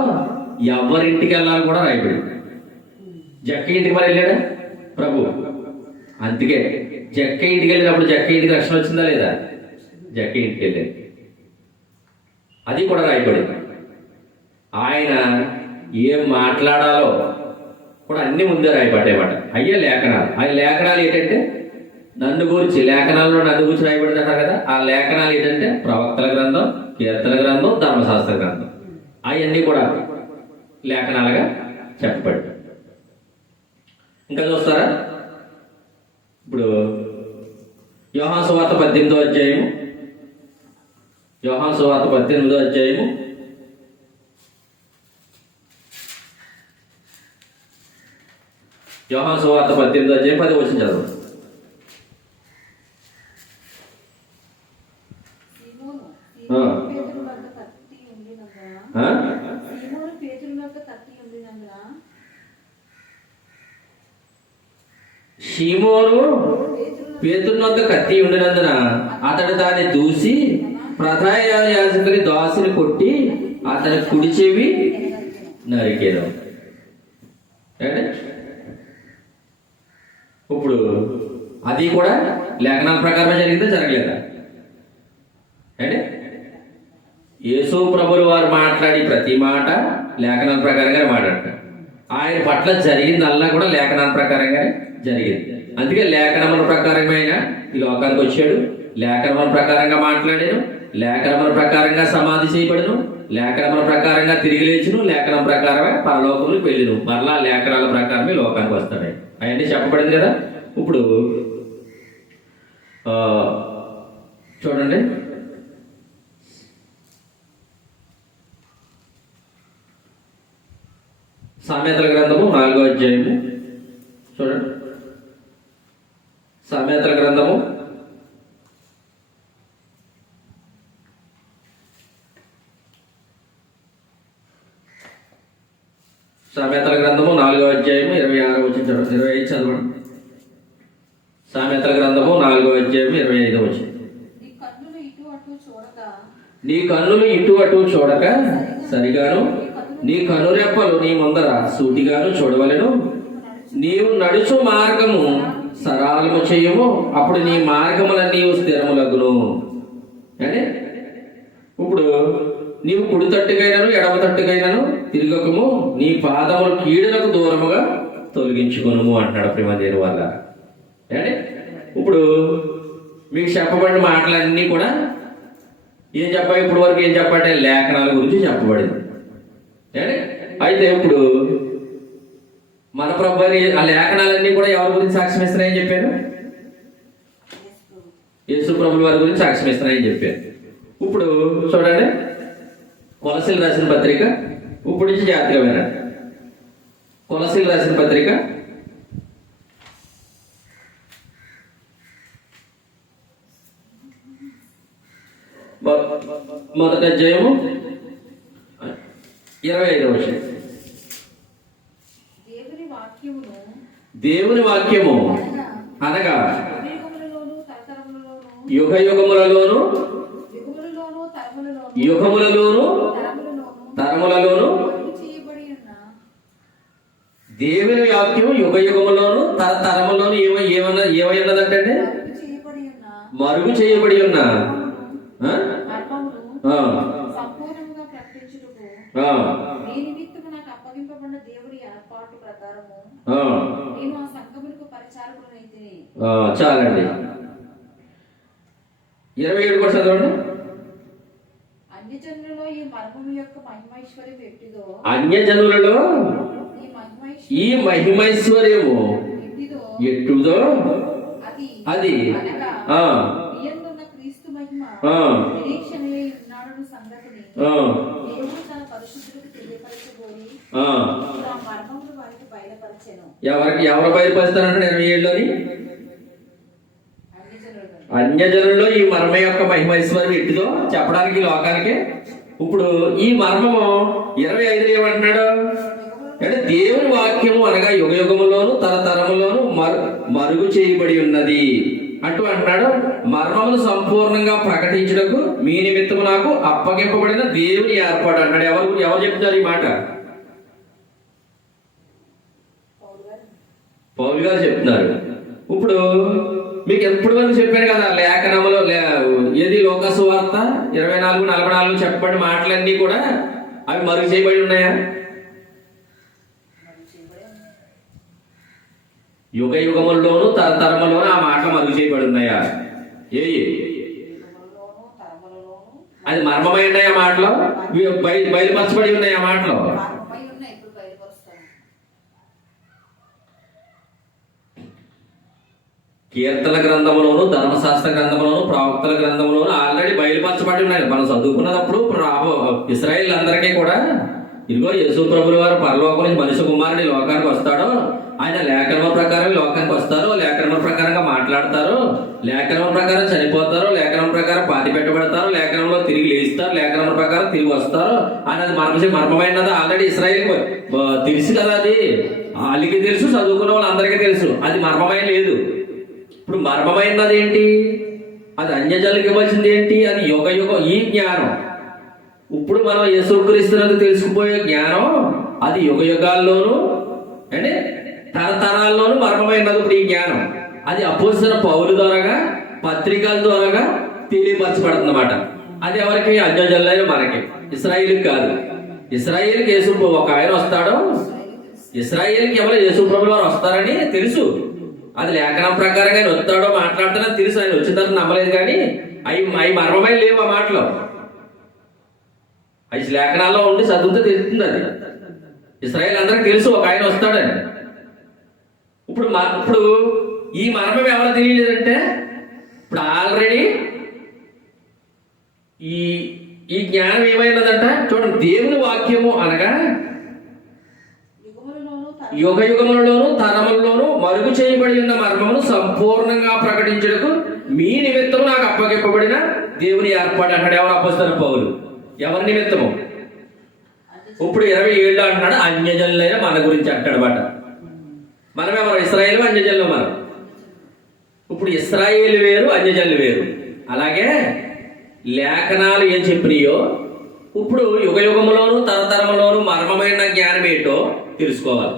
ఎవరింటికి వెళ్ళాలని కూడా రాయబడి. జక్క ఇంటికి మరి వెళ్ళాడా ప్రభు? అందుకే జక్క ఇంటికి వెళ్ళినప్పుడు జక్క ఇంటికి రక్షణ వచ్చిందా లేదా? జక్క ఇంటికి వెళ్ళేది అది కూడా రాయబడి. ఆయన ఏం మాట్లాడాలో కూడా అన్ని ముందే రాయబడ్డాయన్నమాట. అయ్యే లేఖనాలు. ఆ లేఖనాలు ఏంటంటే నన్ను గురించి, లేఖనాల్లో నన్ను గురించి రాయబడింది అంటారు కదా. ఆ లేఖనాలు ఏంటంటే ప్రవక్తల గ్రంథం, కీర్తన గ్రంథం, ధర్మశాస్త్ర గ్రంథం. అవన్నీ కూడా లేఖనాలుగా చెప్పబడి. ఇంకా చూస్తారా, ఇప్పుడు యోహాను సువార్త 18వ అధ్యాయము, యోహాను సువార్త 18వ అధ్యాయము 10వ వచనం చదువు. షీమోను పేతురు వద్ద కత్తి ఉండినందున అతడు దాన్ని దూసి ప్రధాన యాజకుని దాసుని కొట్టి అతని కుడి చెవి నరికేను. ఇప్పుడు అది కూడా లేఖనాల ప్రకారమే జరిగిందా జరగలేదా? అంటే యేసు ప్రభులు వారు మాట్లాడి ప్రతి మాట లేఖనాల ప్రకారంగా మాట్లాడతారు. ఆయన పట్ల జరిగిందల్లా కూడా లేఖనాల ప్రకారంగానే జరిగింది. అందుకే లేఖనముల ప్రకారమైన ఈ లోకానికి వచ్చాడు, లేఖనముల ప్రకారంగా మాట్లాడాను, లేఖనముల ప్రకారంగా సమాధి చేయబడను, లేఖనముల ప్రకారంగా తిరిగి లేచును, లేఖనం ప్రకారమే పరలోకములకు వెళ్ళిను, మరలా లేఖనాల ప్రకారమే లోకానికి వస్తాడు. అవన్నీ చెప్పబడింది కదా. ఇప్పుడు చూడండి, సామెతల గ్రంథము 4వ అధ్యాయము చూడండి. సామెతల గ్రంథము 4వ అధ్యాయము 26వ వచనం 25 చదవండి. సామెతల గ్రంథము 4వ అధ్యాయము 25వ వచనం. నీ కన్నులు ఇటు అటు చూడక సరిగాను నీ కనురెప్పలు నీ ముందర సూటిగాను చూడవలెను. నీవు నడుచు మార్గము సరళము చేయము, అప్పుడు నీ మార్గములన్నీ స్థిరములగును. అంటే ఇప్పుడు నీవు కుడి తట్టుకైనను ఎడమ తట్టుకైనను తిరగకము, నీ పాదములు కీడులకు దూరముగా తొలగించుకొనుము అంటున్నాడు ప్రేమదేని వల్ల. అంటే ఇప్పుడు మీకు చెప్పబడిన మాటలన్నీ కూడా ఏం చెప్పాలి? ఇప్పుడు వరకు ఏం చెప్పంటే లేఖనాల గురించి చెప్పబడింది. అయితే ఇప్పుడు మన ప్రభు ఆ లేఖనాలన్నీ కూడా ఎవరి గురించి సాక్ష్యం ఇస్తున్నాయని చెప్పాను? యేసు ప్రభుల వారి గురించి సాక్ష్యం ఇస్తున్నాయని చెప్పాను. ఇప్పుడు చూడండి, కొలసీలు రాసిన పత్రిక, ఇప్పుడు నుంచి జాగ్రత్తగా వినండి. కొలసీలు రాసిన పత్రిక 1వ అధ్యాయము 25వ వచనం. దేవుని వాక్యము అనగా యుగ యుగములలోను తరములలోను దేవుని వాక్యము యుగ యుగములోను తరములోను ఏమై ఉన్నదంటే మరుగు చేయబడి ఉన్న చాలండి. 27 కూడా చదవండి. అన్యజనులలో ఈ మహిమైశ్వర్యము ఎట్టుదో అది ఎవరు బయలుపరుస్తారంటే 27లోని అన్యజనుల్లో ఈ మర్మ యొక్క మహిమైశ్వర్యం ఎట్టిదో చెప్పడానికి లోకానికి. ఇప్పుడు ఈ మర్మము 25 ఏమంటున్నాడు అంటే దేవుని వాక్యము అనగా యుగ యుగములోను తరతరములోను మరుగు చేయబడి ఉన్నది. అటు అంటున్నాడు, మర్మమును సంపూర్ణంగా ప్రకటించుటకు మీ నిమిత్తము నాకు అప్పగింపబడిన దేవుని ఏర్పాటు అంటాడు. ఎవరు చెప్తారు ఈ మాట? పౌలు గారు చెప్తున్నారు. ఇప్పుడు మీకు ఎప్పటి వరకు చెప్పాను కదా, లేఖనములో ఏది లోకాసు వార్త 24:44 చెప్పబడి మాటలన్నీ కూడా అవి మరుగు చేయబడి ఉన్నాయా? యుగ యుగముల్లోనూ తరతరములోనూ ఆ మాటలు మరుగు చేయబడి ఉన్నాయా? అది మర్మమై ఉన్నాయి ఆ మాటలో, బయలుపరచబడి ఉన్నాయి ఆ మాటలో. కీర్తన గ్రంథంలోను, ధర్మశాస్త్ర గ్రంథంలోను, ప్రవక్తల గ్రంథంలోను ఆల్రెడీ బయలుపరచబడి ఉన్నాయి. మనం చదువుకున్నప్పుడు ఇశ్రాయేల్ అందరికీ కూడా ఇదిగో యేసు ప్రభుల వారు పరలోకం నుంచి మనిషి కుమారుడి లోకానికి వస్తాడో, ఆయన లేఖనం ప్రకారం లోకానికి వస్తారు, లేఖనం ప్రకారంగా మాట్లాడతారు, లేఖనం ప్రకారం చనిపోతారు, లేఖనం ప్రకారం పాతి పెట్టబడతారు, లేఖనంలో తిరిగి లేస్తారు, లేఖనం ప్రకారం తిరిగి వస్తారు అనేది మర్మమైనది ఆల్రెడీ ఇశ్రాయేల్ తెలుసు కదా. అది వాళ్ళకి తెలుసు, చదువుకున్న వాళ్ళందరికీ తెలుసు. అది మర్మమైన లేదు. ఇప్పుడు మర్మమైనది ఏంటి? అది అన్యజనులకు ఇవ్వాల్సింది ఏంటి? అది ఈ జ్ఞానం. ఇప్పుడు మనం యేసుక్రీస్తునందు తెలుసుకుపోయే జ్ఞానం అది యుగాల్లోనూ అంటే తరతరాల్లోనూ మర్మమైనది. ఇప్పుడు ఈ జ్ఞానం అది అపోస్తలుడైన పౌలు ద్వారాగా, పత్రికల ద్వారాగా తెలియపరచబడుతుంది అన్నమాట. అది ఎవరికి? అన్యజనులైన మనకి, ఇశ్రాయేలుకి కాదు. ఇశ్రాయేలుకి యేసు ఒక ఆయన వస్తాడో, ఇశ్రాయేలుకి ఎవరో యేసు ప్రభువు వారు వస్తారని తెలుసు. అది లేఖనం ప్రకారంగా ఆయన వస్తాడో మాట్లాడతానని తెలుసు. ఆయన వచ్చిన తర్వాత నమ్మలేదు, కానీ అవి మర్మమైన లేవు ఆ మాటలో. అవి లేఖనాల్లో ఉండి చదువుతో తెలుస్తుంది. అది ఇశ్రాయేల్ అందరికి తెలుసు ఒక ఆయన వస్తాడని. ఇప్పుడు ఈ మర్మం ఎవరు తెలియలేదంటే, ఇప్పుడు ఆల్రెడీ ఈ జ్ఞానం ఏమైనదంట చూడండి. దేవుని వాక్యము అనగా యుగ యుగములలోను తరములలోను మరుగు చేయబడి ఉన్న మర్మమును సంపూర్ణంగా ప్రకటించుటకు మీ నిమిత్తము నాకు అప్పగింపబడిన దేవుని ఏర్పాటు అంటాడు. ఎవరు? అపోస్తలుడైన పౌలు. ఎవరి నిమిత్తము? ఇప్పుడు 27 అంటున్నాడు, అన్యజనులైన మన గురించి అంటాడు మాట. మనం ఎవరు? ఇశ్రాయేలు, అన్యజనులు మనం. ఇప్పుడు ఇశ్రాయేలు వేరు, అన్యజనులు వేరు. అలాగే లేఖనాలు ఏం చెప్పినాయో ఇప్పుడు యుగ యుగములోను తరతరములోను మర్మమైన జ్ఞానం ఏంటో తెలుసుకోవాలి.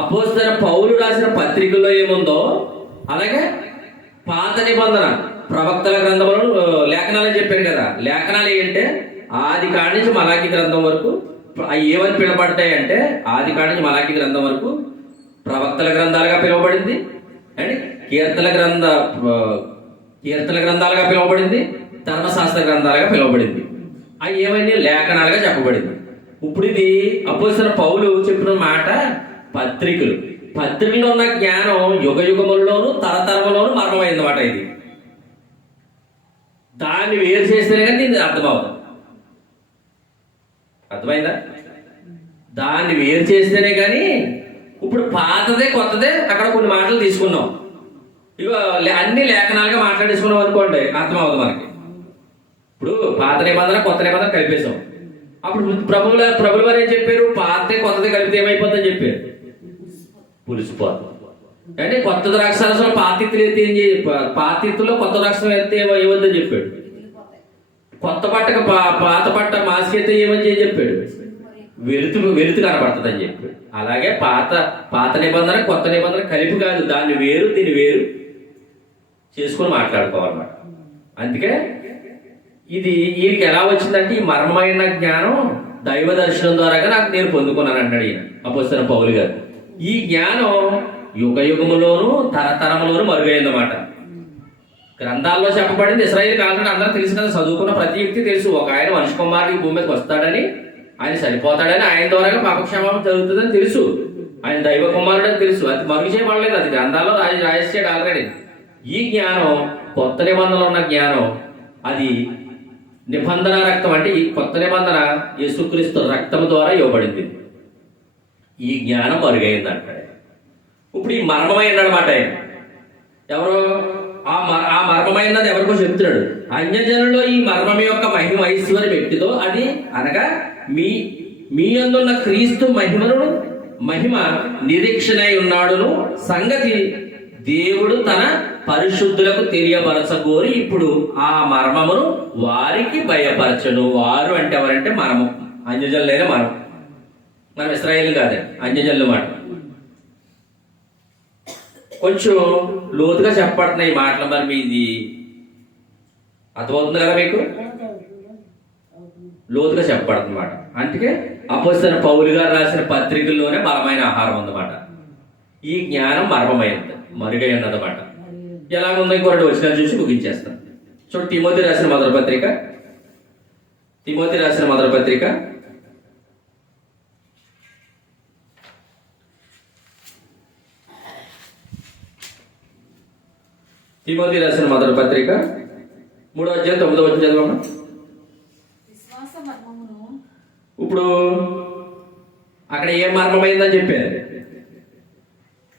అపోస్తలుడైన పౌలు రాసిన పత్రికల్లో ఏముందో, అలాగే పాత నిబంధన ప్రవక్తల గ్రంథంలో లేఖనాలు చెప్పాను కదా. లేఖనాలు ఏంటంటే ఆది కాడి నుంచి మలాకి గ్రంథం వరకు ఏమని పిలబడతాయి అంటే, ఆది కాడి నుంచి మలాకి గ్రంథం వరకు ప్రవక్తల గ్రంథాలుగా పిలువబడింది, అండ్ కీర్తన గ్రంథాలుగా పిలువబడింది, ధర్మశాస్త్ర గ్రంథాలుగా పిలువబడింది. అవి ఏమైనా లేఖనాలుగా చెప్పబడింది. ఇప్పుడు ఇది అపోస్తలుడైన పౌలు చెప్పిన మాట పత్రికలో ఉన్న జ్ఞానం యుగ యుగముల్లోను తరతరములోను మర్మమైందన్నమాట. ఇది దాన్ని వేరు చేస్తేనే కానీ దీన్ని అర్థమైందా? దాన్ని వేరు చేస్తేనే కానీ. ఇప్పుడు పాతదే కొత్తదే అక్కడ కొన్ని మాటలు తీసుకున్నాం, ఇక అన్ని లేఖనాలుగా మాట్లాడేసుకున్నాం అనుకోండి, అర్థమవుతుంది మనకి. ఇప్పుడు పాత నిబంధన కొత్త నిబంధన కలిపేశాం. అప్పుడు ప్రభులు వారు ఏం చెప్పారు? పాతదే కొత్తది కలిపితే ఏమైపోతుందని చెప్పారు, పులిసిపోతుంది. అంటే కొత్త ద్రాక్షారసం పాతిత్తులు అయితే పాతిత్తులో కొత్త ద్రాక్షరం అయితే ఏమవుతుందని చెప్పాడు. కొత్త బట్టకు పాత బట్ట మాసికైతే ఏమని చెప్పాడు? వెలుతు కనబడుతుంది అని చెప్పాడు. అలాగే పాత నిబంధన కొత్త నిబంధన కలిపి కాదు, దాన్ని వేరు దీన్ని వేరు చేసుకుని మాట్లాడుకోవాలన్నమాట. అందుకే ఇది వీరికి ఎలా వచ్చిందంటే, ఈ మర్మమైన జ్ఞానం దైవ దర్శనం ద్వారాగా నేను పొందుకున్నాను అంటాడు ఈయన అపోస్తలుడైన పౌలు గారు. ఈ జ్ఞానం యుగ యుగములోను తరతరములోను మరుగైందన్నమాట. గ్రంథాల్లో చెప్పబడింది. ఇశ్రాయేలు కాలంలో అందరూ తెలుసు కదా, చదువుకున్న ప్రతి వ్యక్తి తెలుసు. ఒక ఆయన మనిషి కుమారుడికి భూమి మీదకి వస్తాడని, ఆయన చనిపోతాడని, ఆయన ద్వారా పాపక్షేమం జరుగుతుందని తెలుసు, ఆయన దైవ కుమారుడు అని తెలుసు. అది మరుగు చేయబడలేదు, అది గ్రంథాల్లో రాసేసాడు ఆల్రెడీ. ఈ జ్ఞానం కొత్త నిబంధనలో ఉన్న జ్ఞానం, అది నిబంధన రక్తం అంటే ఈ కొత్త నిబంధన యేసుక్రీస్తు రక్తం ద్వారా ఇవ్వబడింది. ఈ జ్ఞానం మరుగైంది అంటాడు. ఇప్పుడు ఈ మర్మమైనమాట ఎవరో ఆ మర్మమైనది ఎవరికో చెప్తున్నాడు. అన్యజనుల్లో ఈ మర్మం యొక్క మహిమ ఐశ్వర్యం వ్యక్తితో అది అనగా మీ యందున్న క్రీస్తు మహిమ నిరీక్షణై ఉన్నాడును సంగతి దేవుడు తన పరిశుద్ధులకు తెలియపరచగోరి ఇప్పుడు ఆ మర్మమును వారికి భయపరచను. వారు అంటే ఎవరంటే మనము, అన్యజనులైన మనం ఇశ్రాయేలు కాదే, అన్యజనులు మాట. కొంచెం లోతుగా చెప్పబడుతున్నాయి ఈ మాటలు. మరి మీది అర్థమవుతుంది కదా మీకు? లోతుగా చెప్పబడుతుంది మాట. అందుకే అపోస్తలుడైన పౌలు గారు రాసిన పత్రికల్లోనే బలమైన ఆహారం ఉందన్నమాట. ఈ జ్ఞానం మర్మమైంది, మరుగై ఉన్నదన్నమాట. ఎలాగుందో ఇంకో 2 వచనాలు చూసి ముగించేస్తాం. చూడండి, తిమోతి రాసిన మొదటి పత్రిక, తిమోతి రాసిన మొదటి పత్రిక 3వ అధ్యాయం 9వ వచనం చదవమ్మా. ఇప్పుడు అక్కడ ఏం మర్మమైందని చెప్పారు?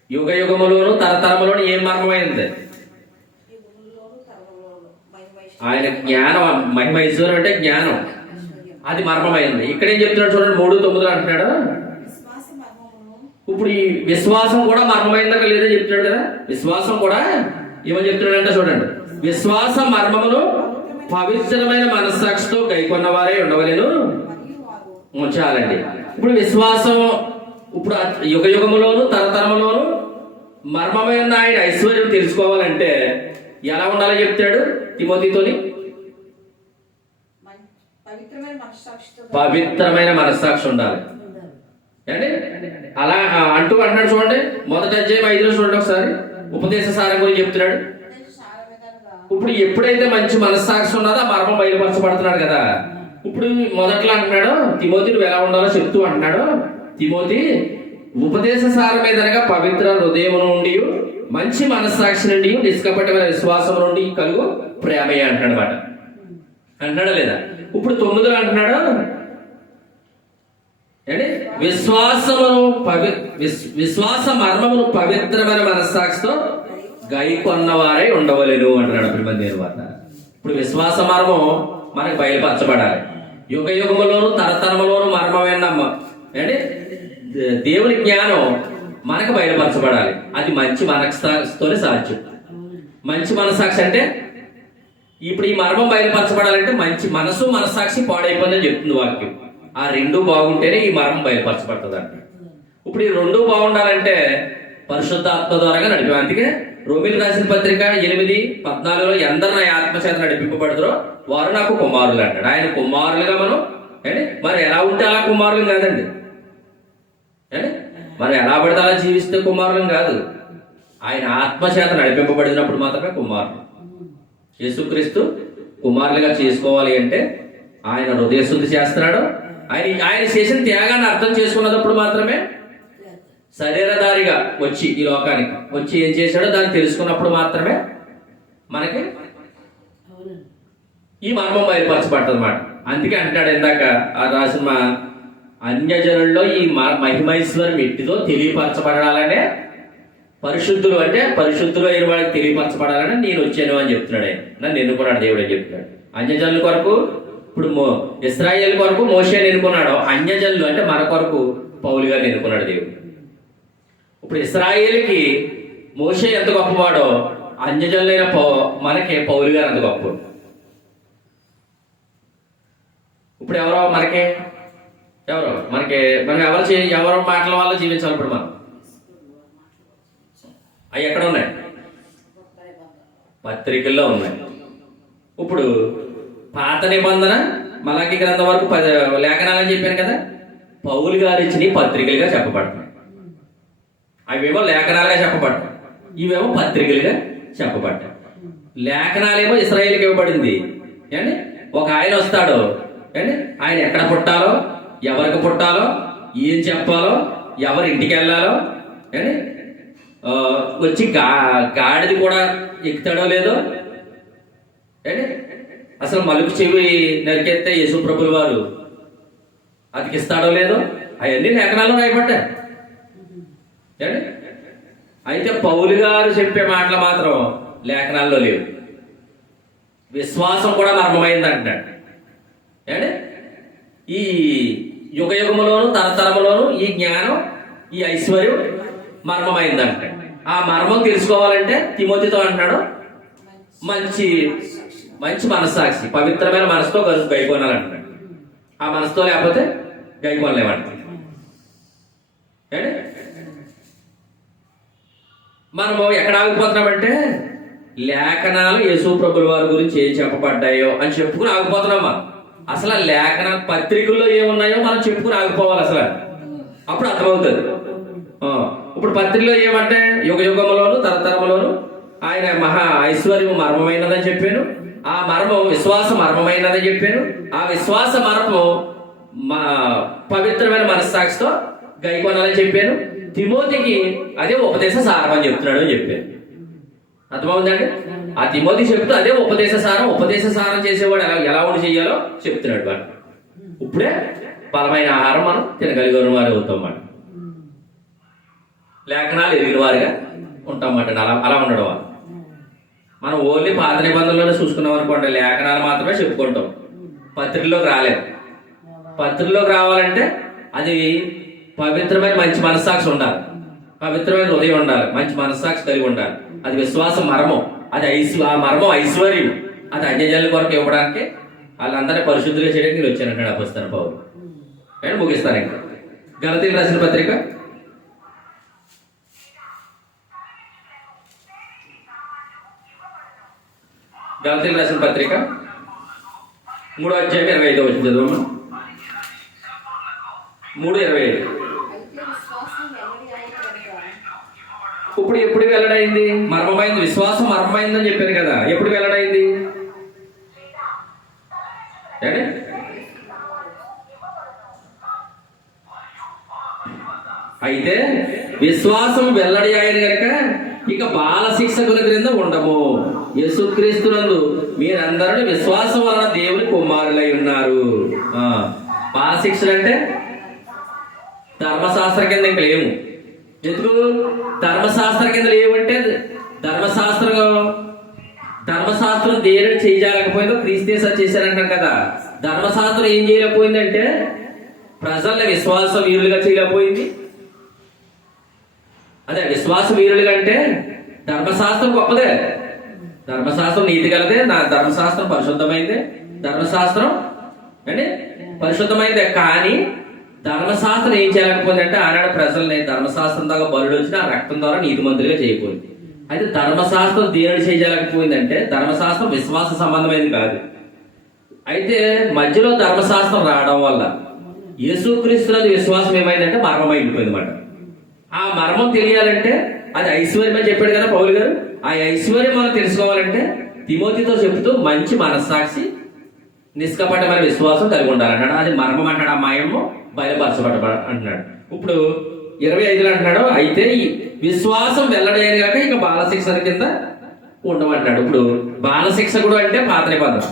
యుగ యుగములోను తరతరములోను ఏం మర్మమైంది? ఆయన జ్ఞానం, మహిమ ఈశ్వరం అంటే జ్ఞానం, అది మర్మమైంది. ఇక్కడ ఏం చెప్తున్నాడు చూడండి, 3:9 అంటున్నాడు. ఇప్పుడు ఈ విశ్వాసం కూడా మర్మమైందక లేదని చెప్తున్నాడు కదా. విశ్వాసం కూడా ఏమని చెప్తున్నాడంటే చూడండి, విశ్వాస మర్మమును పవిత్రమైన మనస్సాక్షితో గైకొన్న వారే ఉండవలేను. చాలండి. ఇప్పుడు విశ్వాసం, ఇప్పుడు యుగ యుగములోను తరతరములోను మర్మమైన ఆయన ఐశ్వర్యం తెలుసుకోవాలంటే ఎలా ఉండాలో చెప్తాడు తిమోతితోని. పవిత్రమైన మనస్సాక్షి ఉండాలి అండి. అలా అంటున్నాడు చూడండి, 1వ అధ్యాయం 5లో చూడండి ఒకసారి. ఉపదేశ సారం గురించి చెప్తున్నాడు. ఇప్పుడు ఎప్పుడైతే మంచి మనస్సాక్షి ఉన్నదో ఆ మర్మం బయలుపరచబడుతున్నాడు కదా. ఇప్పుడు మొదట్లో అంటున్నాడు, తిమోతి నువ్వు ఎలా ఉండాలో చెప్తూ అంటున్నాడు. తిమోతి, ఉపదేశ సారం మీదనగా పవిత్ర హృదయం నుండి, మంచి మనస్సాక్షి నుండి, నిష్కపటమైన విశ్వాసం నుండి కలుగు ప్రేమయ్య అంటున్నాడు మాట. అంటున్నాడా లేదా? ఇప్పుడు 9లో అంటున్నాడు ఏంటి, విశ్వాస మర్మమును పవిత్రమైన మనస్సాక్షితో గైకొన్నవారై ఉండవలేను అంటున్నాడు. ఇప్పుడు విశ్వాస మర్మం మనకు బయలుపరచబడాలి. యుగ యుగములోను తరతరములోను మర్మమైన అంటే దేవుని జ్ఞానం మనకు బయలుపరచబడాలి. అది మంచి మనస్సాక్షితోనే సాధ్యం. మంచి మనస్సాక్షి అంటే ఇప్పుడు ఈ మర్మం బయలుపరచబడాలంటే మంచి మనసు మనస్సాక్షి పాడైపోయిందని చెప్తుంది వాక్యం. ఆ 2 బాగుంటేనే ఈ మర్మం బయలుపరచబడుతుంది అంట. ఇప్పుడు ఈ 2 బాగుండాలంటే పరిశుద్ధాత్మ ద్వారాగా నడిపి. అందుకే రోమిలకు రాసిన పత్రిక 8:14లో ఎందరు నా ఆత్మచేత నడిపింపబడుతారో వారు నాకు కుమారులు అంటాడు. ఆయన కుమారులుగా మనం మరి ఎలా ఉంటే అలా కుమారులు కాదండి. మరి ఎలా పడితే అలా జీవిస్తే కుమారులం కాదు. ఆయన ఆత్మచేత నడిపింపబడినప్పుడు మాత్రమే కుమారులు. యేసుక్రీస్తు కుమారులుగా చేసుకోవాలి అంటే ఆయన హృదయశుద్ధి చేస్తున్నాడు. ఆయన చేసిన త్యాగాన్ని అర్థం చేసుకున్నప్పుడు మాత్రమే శరీరధారిగా వచ్చి ఈ లోకానికి వచ్చి ఏం చేశాడో దాన్ని తెలుసుకున్నప్పుడు మాత్రమే మనకి ఈ మర్మం బయలుపరచబడుతుంది అన్నమాట. అందుకే అంటాడు ఇందాక ఆ రాసిన అన్యజనుల్లో ఈ మహిమైశ్వరం ఎట్టిదో తెలియపరచబడాలనే పరిశుద్ధులు అంటే పరిశుద్ధులు అయిన వాళ్ళకి తెలియపరచబడాలని నేను వచ్చాను అని చెప్తున్నాడు. ఆయన నన్ను ఎన్నుకున్నాడు దేవుడు అని చెప్తున్నాడు. అన్యజనుల కొరకు ఇప్పుడు ఇశ్రాయేల్ కొరకు మోషేని ఎన్నుకున్నాడు. అన్యజనులు అంటే మన కొరకు పౌలు గారిని ఎన్నుకున్నాడు దేవుడు. ఇప్పుడు ఇశ్రాయేల్కి మోషే ఎంత గొప్పవాడో అన్యజనులైన మనకి పౌలు గారు అంత గొప్పవాడు. ఇప్పుడు మనం ఎవరు మాటల వల్ల జీవించాలి. ఇప్పుడు మనం అవి ఎక్కడ ఉన్నాయి? పత్రికల్లో ఉన్నాయి. ఇప్పుడు పాత నిబంధన మలాకి గ్రంథం వరకు 10 లేఖనాలని చెప్పాను కదా, పౌలు గారు ఇచ్చిన పత్రికలుగా చెప్పబడుతున్నాయి. అవేమో లేఖనాలుగా చెప్పబడ్డాయి, ఇవేమో పత్రికలుగా చెప్పబడ్డాయి. లేఖనాలేమో ఇశ్రాయేలుకి ఇవ్వబడింది. ఏంటి, ఒక ఆయన వస్తాడు, ఏంటి ఆయన ఎక్కడ పుట్టాలో, ఎవరికి పుట్టాలో, ఏం చెప్పాలో, ఎవరి ఇంటికి వెళ్ళాలో, ఏంటి వచ్చి గాడిది కూడా ఎక్కుతాడో లేదో, ఏంటి అసలు మలుపు చెవి నరికెత్తే యేసుప్రభుల వారు అతికిస్తాడో లేదో, అవన్నీ లేఖనాల్లో రాయబడ్డాయి. అయితే పౌలు గారు చెప్పే మాటలు మాత్రం లేఖనాల్లో లేవు. విశ్వాసం కూడా మర్మమైంది అంటున్నాడు. ఈ యుగ యుగములోను తరతరములోను ఈ జ్ఞానం, ఈ ఐశ్వర్యం మర్మమైంది అంటాడు. ఆ మర్మం తెలుసుకోవాలంటే తిమోతితో అంటున్నాడు మంచి మంచి మనస్సాక్షి, పవిత్రమైన మనసుతో గైకొనాలంటున్నాడు. ఆ మనసుతో లేకపోతే గైకొనలేమంట. మనము ఎక్కడ ఆగిపోతున్నామంటే లేఖనాలు యేసు ప్రభుల వారి గురించి ఏం చెప్పబడ్డాయో అని చెప్పుకుని ఆగిపోతున్నాం. మనం అసలు లేఖన పత్రికల్లో ఏమున్నాయో మనం చెప్పుకుని ఆగిపోవాలి. అసలు అప్పుడు అర్థమవుతుంది. ఇప్పుడు పత్రికలో ఏమంటే యుగ యుగంలోను తరతరములోను ఆయన మహా ఐశ్వర్యము మర్మమైనదని చెప్పాను. ఆ మర్మం విశ్వాస మర్మమైనదని చెప్పాను. ఆ విశ్వాస మర్మం మా పవిత్రమైన మనస్సాక్షితో గైకొనాలని చెప్పాను. తిమోతికి అదే ఉపదేశ సారం అని చెప్తున్నాడు అని చెప్పాను. అర్థమవుతుందండి? ఆ తిమోతి చెప్తూ అదే ఉపదేశ సారం చేసేవాడు ఎలా ఉండి చెయ్యాలో చెప్తున్నాడు. వాడు ఇప్పుడే బలమైన ఆహారం మనం తినగలిగిన వారు అవుతాం మాట. లేఖనాలు ఎరిగిన వారిగా ఉంటాం మాట. అలా ఉండడం వల్ల మనం ఓన్లీ పాత నిబంధనలోనే చూసుకున్నాం అనుకోండి, లేఖనాలు మాత్రమే చెప్పుకుంటాం, పత్రికలోకి రాలేదు. పత్రికలోకి రావాలంటే అది పవిత్రమైన మంచి మనస్సాక్షి ఉండాలి, పవిత్రమైన హృదయం ఉండాలి, మంచి మనస్సాక్షి కలిగి ఉండాలి. అది విశ్వాస మర్మం, అది ఆ మర్మం ఐశ్వర్యం, అది అన్యజనుల కొరకు ఇవ్వడానికి వాళ్ళందరినీ పరిశుద్ధులుగా చేయడానికి నేను వచ్చానంటాడు అపొస్తలుడైన పౌలు. నేను ముగిస్తాను. ఇంకా గలతీయులకు రాసిన పత్రిక గలతీయులకు రాసిన పత్రిక 3వ అధ్యాయం 25వ వచనం చదవమ్మా. 3:25. ఇప్పుడు ఎప్పుడు వెల్లడైంది? మర్మమైంది. విశ్వాసం మర్మమైందని చెప్పారు కదా, ఎప్పుడు వెల్లడైంది? అయితే విశ్వాసం వెల్లడి అయిన గనక ఇక బాల శిక్షకుల క్రింద ఉండము. యేసుక్రీస్తునందు మీరందరూ విశ్వాసం వలన దేవుని కుమారులై ఉన్నారు. బాల శిక్షలు అంటే ధర్మశాస్త్రం కింద ఇంక లేము. ఎందుకు ధర్మశాస్త్రం కింద లేవంటే ధర్మశాస్త్రం దేని చేయలేకపోయిందో క్రీస్తు చేశారంటారు కదా. ధర్మశాస్త్రం ఏం చేయలేకపోయిందంటే ప్రజల్ని విశ్వాస వీరులుగా చేయలేకపోయింది. అదే విశ్వాస వీరులుగా అంటే ధర్మశాస్త్రం గొప్పదే, ధర్మశాస్త్రం నీతి గలదే, నా ధర్మశాస్త్రం పరిశుద్ధమైందే, ధర్మశాస్త్రం అంటే పరిశుద్ధమైందే. కానీ ధర్మశాస్త్రం ఏం చేయలేకపోయిందంటే ఆనాడు ప్రజల్ని ధర్మశాస్త్రం దాకా బలుడు వచ్చిన ఆ రక్తం ద్వారా నీతిమంతులుగా చేయకపోయింది. అయితే ధర్మశాస్త్రం దేని చేయలేకపోయిందంటే ధర్మశాస్త్రం విశ్వాస సంబంధమైనది కాదు. అయితే మధ్యలో ధర్మశాస్త్రం రావడం వల్ల యేసుక్రీస్తునందు విశ్వాసం ఏమైందంటే మర్మం అయిపోయింది అన్నమాట. ఆ మర్మం తెలియాలంటే అది ఐశ్వర్యం అని చెప్పాడు కదా పౌలు గారు. ఆ ఐశ్వర్యం మనం తెలుసుకోవాలంటే తిమోతితో చెబుతూ మంచి మనస్సాక్షి నిష్కపటమైన విశ్వాసం కలిగి ఉండాలన్నాడు. అది మర్మం అంటాడు. ఆ మాయము బయలుపరచబడ అంటున్నాడు. ఇప్పుడు 25లో అంటున్నాడు అయితే ఈ విశ్వాసం వెల్లడైన కాక ఇక బాలశిక్షణ కింద ఉండమంటున్నాడు. ఇప్పుడు బాలశిక్షకుడు అంటే పాత నిబంధన.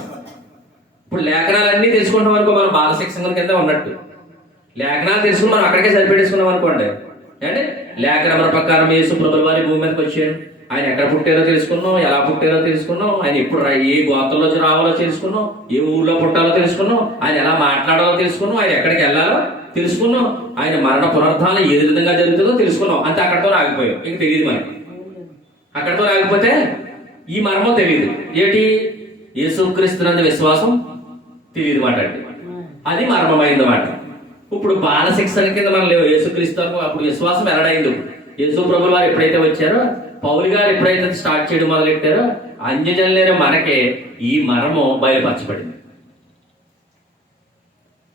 ఇప్పుడు లేఖనాలన్నీ తెలుసుకుంటాం అనుకో మనం బాలశిక్షణ కింద ఉన్నట్టు. లేఖనాలు తెలుసుకుని మనం అక్కడికే సరిపెట్టేసుకున్నాం అనుకోండి. అంటే లేఖనముల ప్రకారం యేసు ప్రభువు వారి భూమి మీదకి వచ్చాడు. ఆయన ఎక్కడ పుట్టారో తెలుసుకున్నాం, ఎలా పుట్టారో తెలుసుకున్నాం, ఆయన ఎప్పుడు ఏ గోత్రంలోంచి రావాలో తెలుసుకున్నాం, ఏ ఊర్లో పుట్టాలో తెలుసుకున్నాం, ఆయన ఎలా మాట్లాడాలో తెలుసుకున్నాం, ఆయన ఎక్కడికి వెళ్ళాలో తెలుసుకున్నాం, ఆయన మరణ పునరుద్ధానం ఏ విధంగా జరుగుతుందో తెలుసుకున్నాం. అంతే, అక్కడితో ఆగిపోయాం. ఇంక తెలియదు మనకి. అక్కడితో ఆగిపోతే ఈ మర్మం తెలియదు. ఏంటి? యేసుక్రీస్తునందు విశ్వాసం తెలియదు మాట. అంటే అది మర్మమైంది మాట. ఇప్పుడు బాలశిక్షణ కింద మనం లేవు. యేసుక్రీస్తు అప్పుడు విశ్వాసం వెల్లడైంది. యేసు ప్రభువు వారు ఎప్పుడైతే వచ్చారో, పౌలు గారు ఎప్పుడైతే స్టార్ట్ చేయడం మొదలెట్టారో, అన్యజనులైన మనకే ఈ మర్మం బయలుపరచబడింది.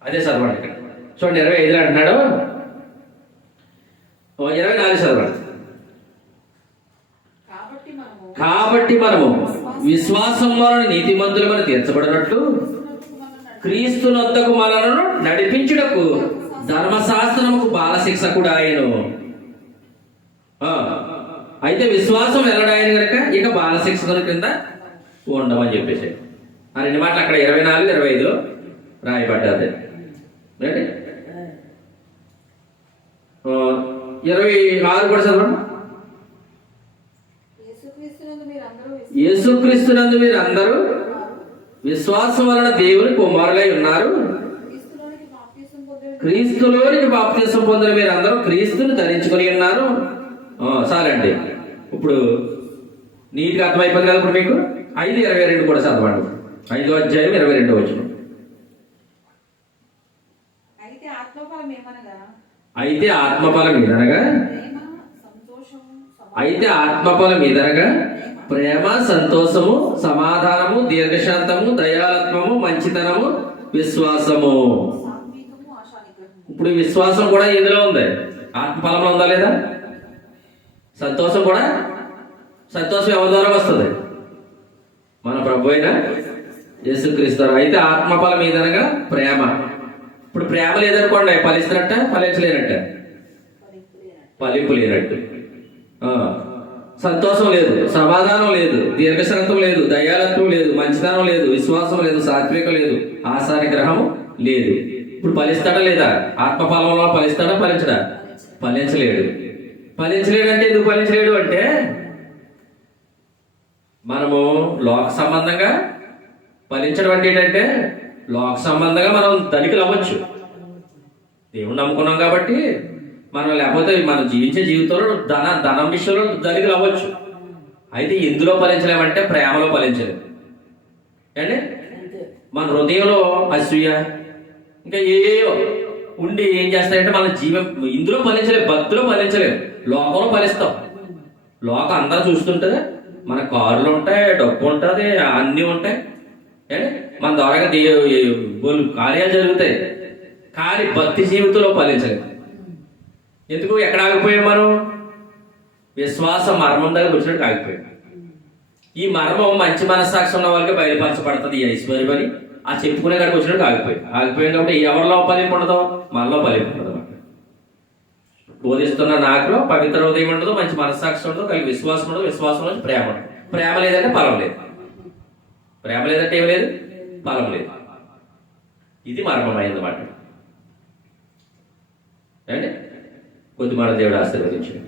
అదే చదవండి ఇక్కడ చూడండి. 25లో అంటున్నాడు, 24 చదవండి. కాబట్టి మనము విశ్వాసం వలన నీతిమంతులమని తీర్చబడినట్లు క్రీస్తునొద్దకు మనలను నడిపించుటకు ధర్మశాస్త్రముకు బాలశిక్షకుడు ఆయను. అయితే విశ్వాసం వెల్లడాయన కనుక ఇక బాలశిక్షకుల క్రింద ఉండమని చెప్పేసి ఆ రెండు మాటలు అక్కడ 24, 25లో రాయబడ్డది. 26 కూడా చదవండి. యేసుక్రీస్తునందు మీరు అందరూ విశ్వాసం వలన దేవుని కుమారులై ఉన్నారు. క్రీస్తులోనికి బాప్తిసం పొందిన మీరు అందరూ క్రీస్తుని ధరించుకొని ఉన్నారు. చాలండి. ఇప్పుడు నీట్గా అర్థమైపోతుంది కదా. ఇప్పుడు మీకు 5:22 కూడా చదవండి. 5వ అధ్యాయం 22 వచనం. అయితే ఆత్మఫలం ఏమనగా అయితే ఆత్మఫలం ఏదనగా ప్రేమ, సంతోషము, అయితే ఆత్మఫలం ఏదనగా ప్రేమ, సంతోషము, సమాధానము, దీర్ఘశాంతము, దయాలత్వము, మంచితనము, విశ్వాసము. సాత్వికము, ఆశానిగ్రహము. ఇప్పుడు విశ్వాసం కూడా ఇందులో ఉంది. ఆత్మఫలంలో ఉందా లేదా? సంతోషం కూడా. సంతోషం ఎవరి ద్వారా వస్తుంది? మన ప్రభు అయిన యేసుక్రీస్తు ద్వారా. అయితే ఆత్మఫలం ఏదనగా ప్రేమ. ఇప్పుడు ప్రేమ లేదనుకోండి, ఫలిస్తున్నట్ట ఫలించలేనట్ట? ఫలింపు లేనట్టు. సంతోషం లేదు, సమాధానం లేదు, దీర్ఘశాంతం లేదు, దయాలత్వం లేదు, మంచితనం లేదు, విశ్వాసం లేదు, సాత్వికం లేదు, ఆశానిగ్రహం లేదు. ఇప్పుడు ఫలిస్తాడా లేదా? ఆత్మఫలంలో ఫలిస్తాడా ఫలించడా? ఫలించలేడు. ఫలించలేడు అంటే ఎందుకు ఫలించలేడు అంటే మనము లోక సంబంధంగా ఫలించడం అంటే ఏంటంటే లోక సంబంధంగా మనం ధనికులు అవ్వచ్చు. దేవుణ్ణి నమ్ముకున్నాం కాబట్టి మనం, లేకపోతే మనం జీవించే జీవితంలో ధనం విషయంలో ధనికులు అవ్వచ్చు. అయితే ఎందులో ఫలించలేమంటే ప్రేమలో ఫలించలేము. అంటే మన హృదయంలో అసూయ ఇంకా ఏవో ఉండి ఏం చేస్తాయంటే మన ఇందులో ఫలించలేము, భక్తిలో ఫలించలేము. లోకంలో ఫలిస్తాం. లోకం అందరూ చూస్తుంటుంది, మన కార్లు ఉంటాయి, డబ్బు ఉంటుంది, అన్నీ ఉంటాయి, మన ద్వారా కార్యాలు జరుగుతాయి. కానీ భక్తి జీవితంలో ఫలించలేదు. ఎందుకు? ఎక్కడ ఆగిపోయాం మనం? విశ్వాస మర్మం దగ్గర వచ్చినట్టు ఆగిపోయాం. ఈ మర్మం మంచి మనస్సాక్షి ఉన్న వాళ్ళకి బయలుపరచబడుతుంది. ఈ ఐశ్వర్యం అని ఆ చెప్పుకునే కాడికి వచ్చినట్టు ఆగిపోయాం కాబట్టి ఎవరిలో ఫలింపు ఉండదు? మనలో ఫలింపు ఉండదు. బోధిస్తున్న నాకులో పవిత్ర హృదయం ఉండదు, మంచి మనస్సాక్షి ఉండదు, కలిగి విశ్వాసం ఉండదు, విశ్వాసంలో ప్రేమ ఉండదు. ప్రేమ లేదంటే ఫలం లేదు. ప్రేమ లేదంటే ఏం లేదు? ఫలం లేదు. ఇది మర్మమైందన్నమాట. అంటే కొద్ది మన దేవుడు ఆశీర్వదించాడు.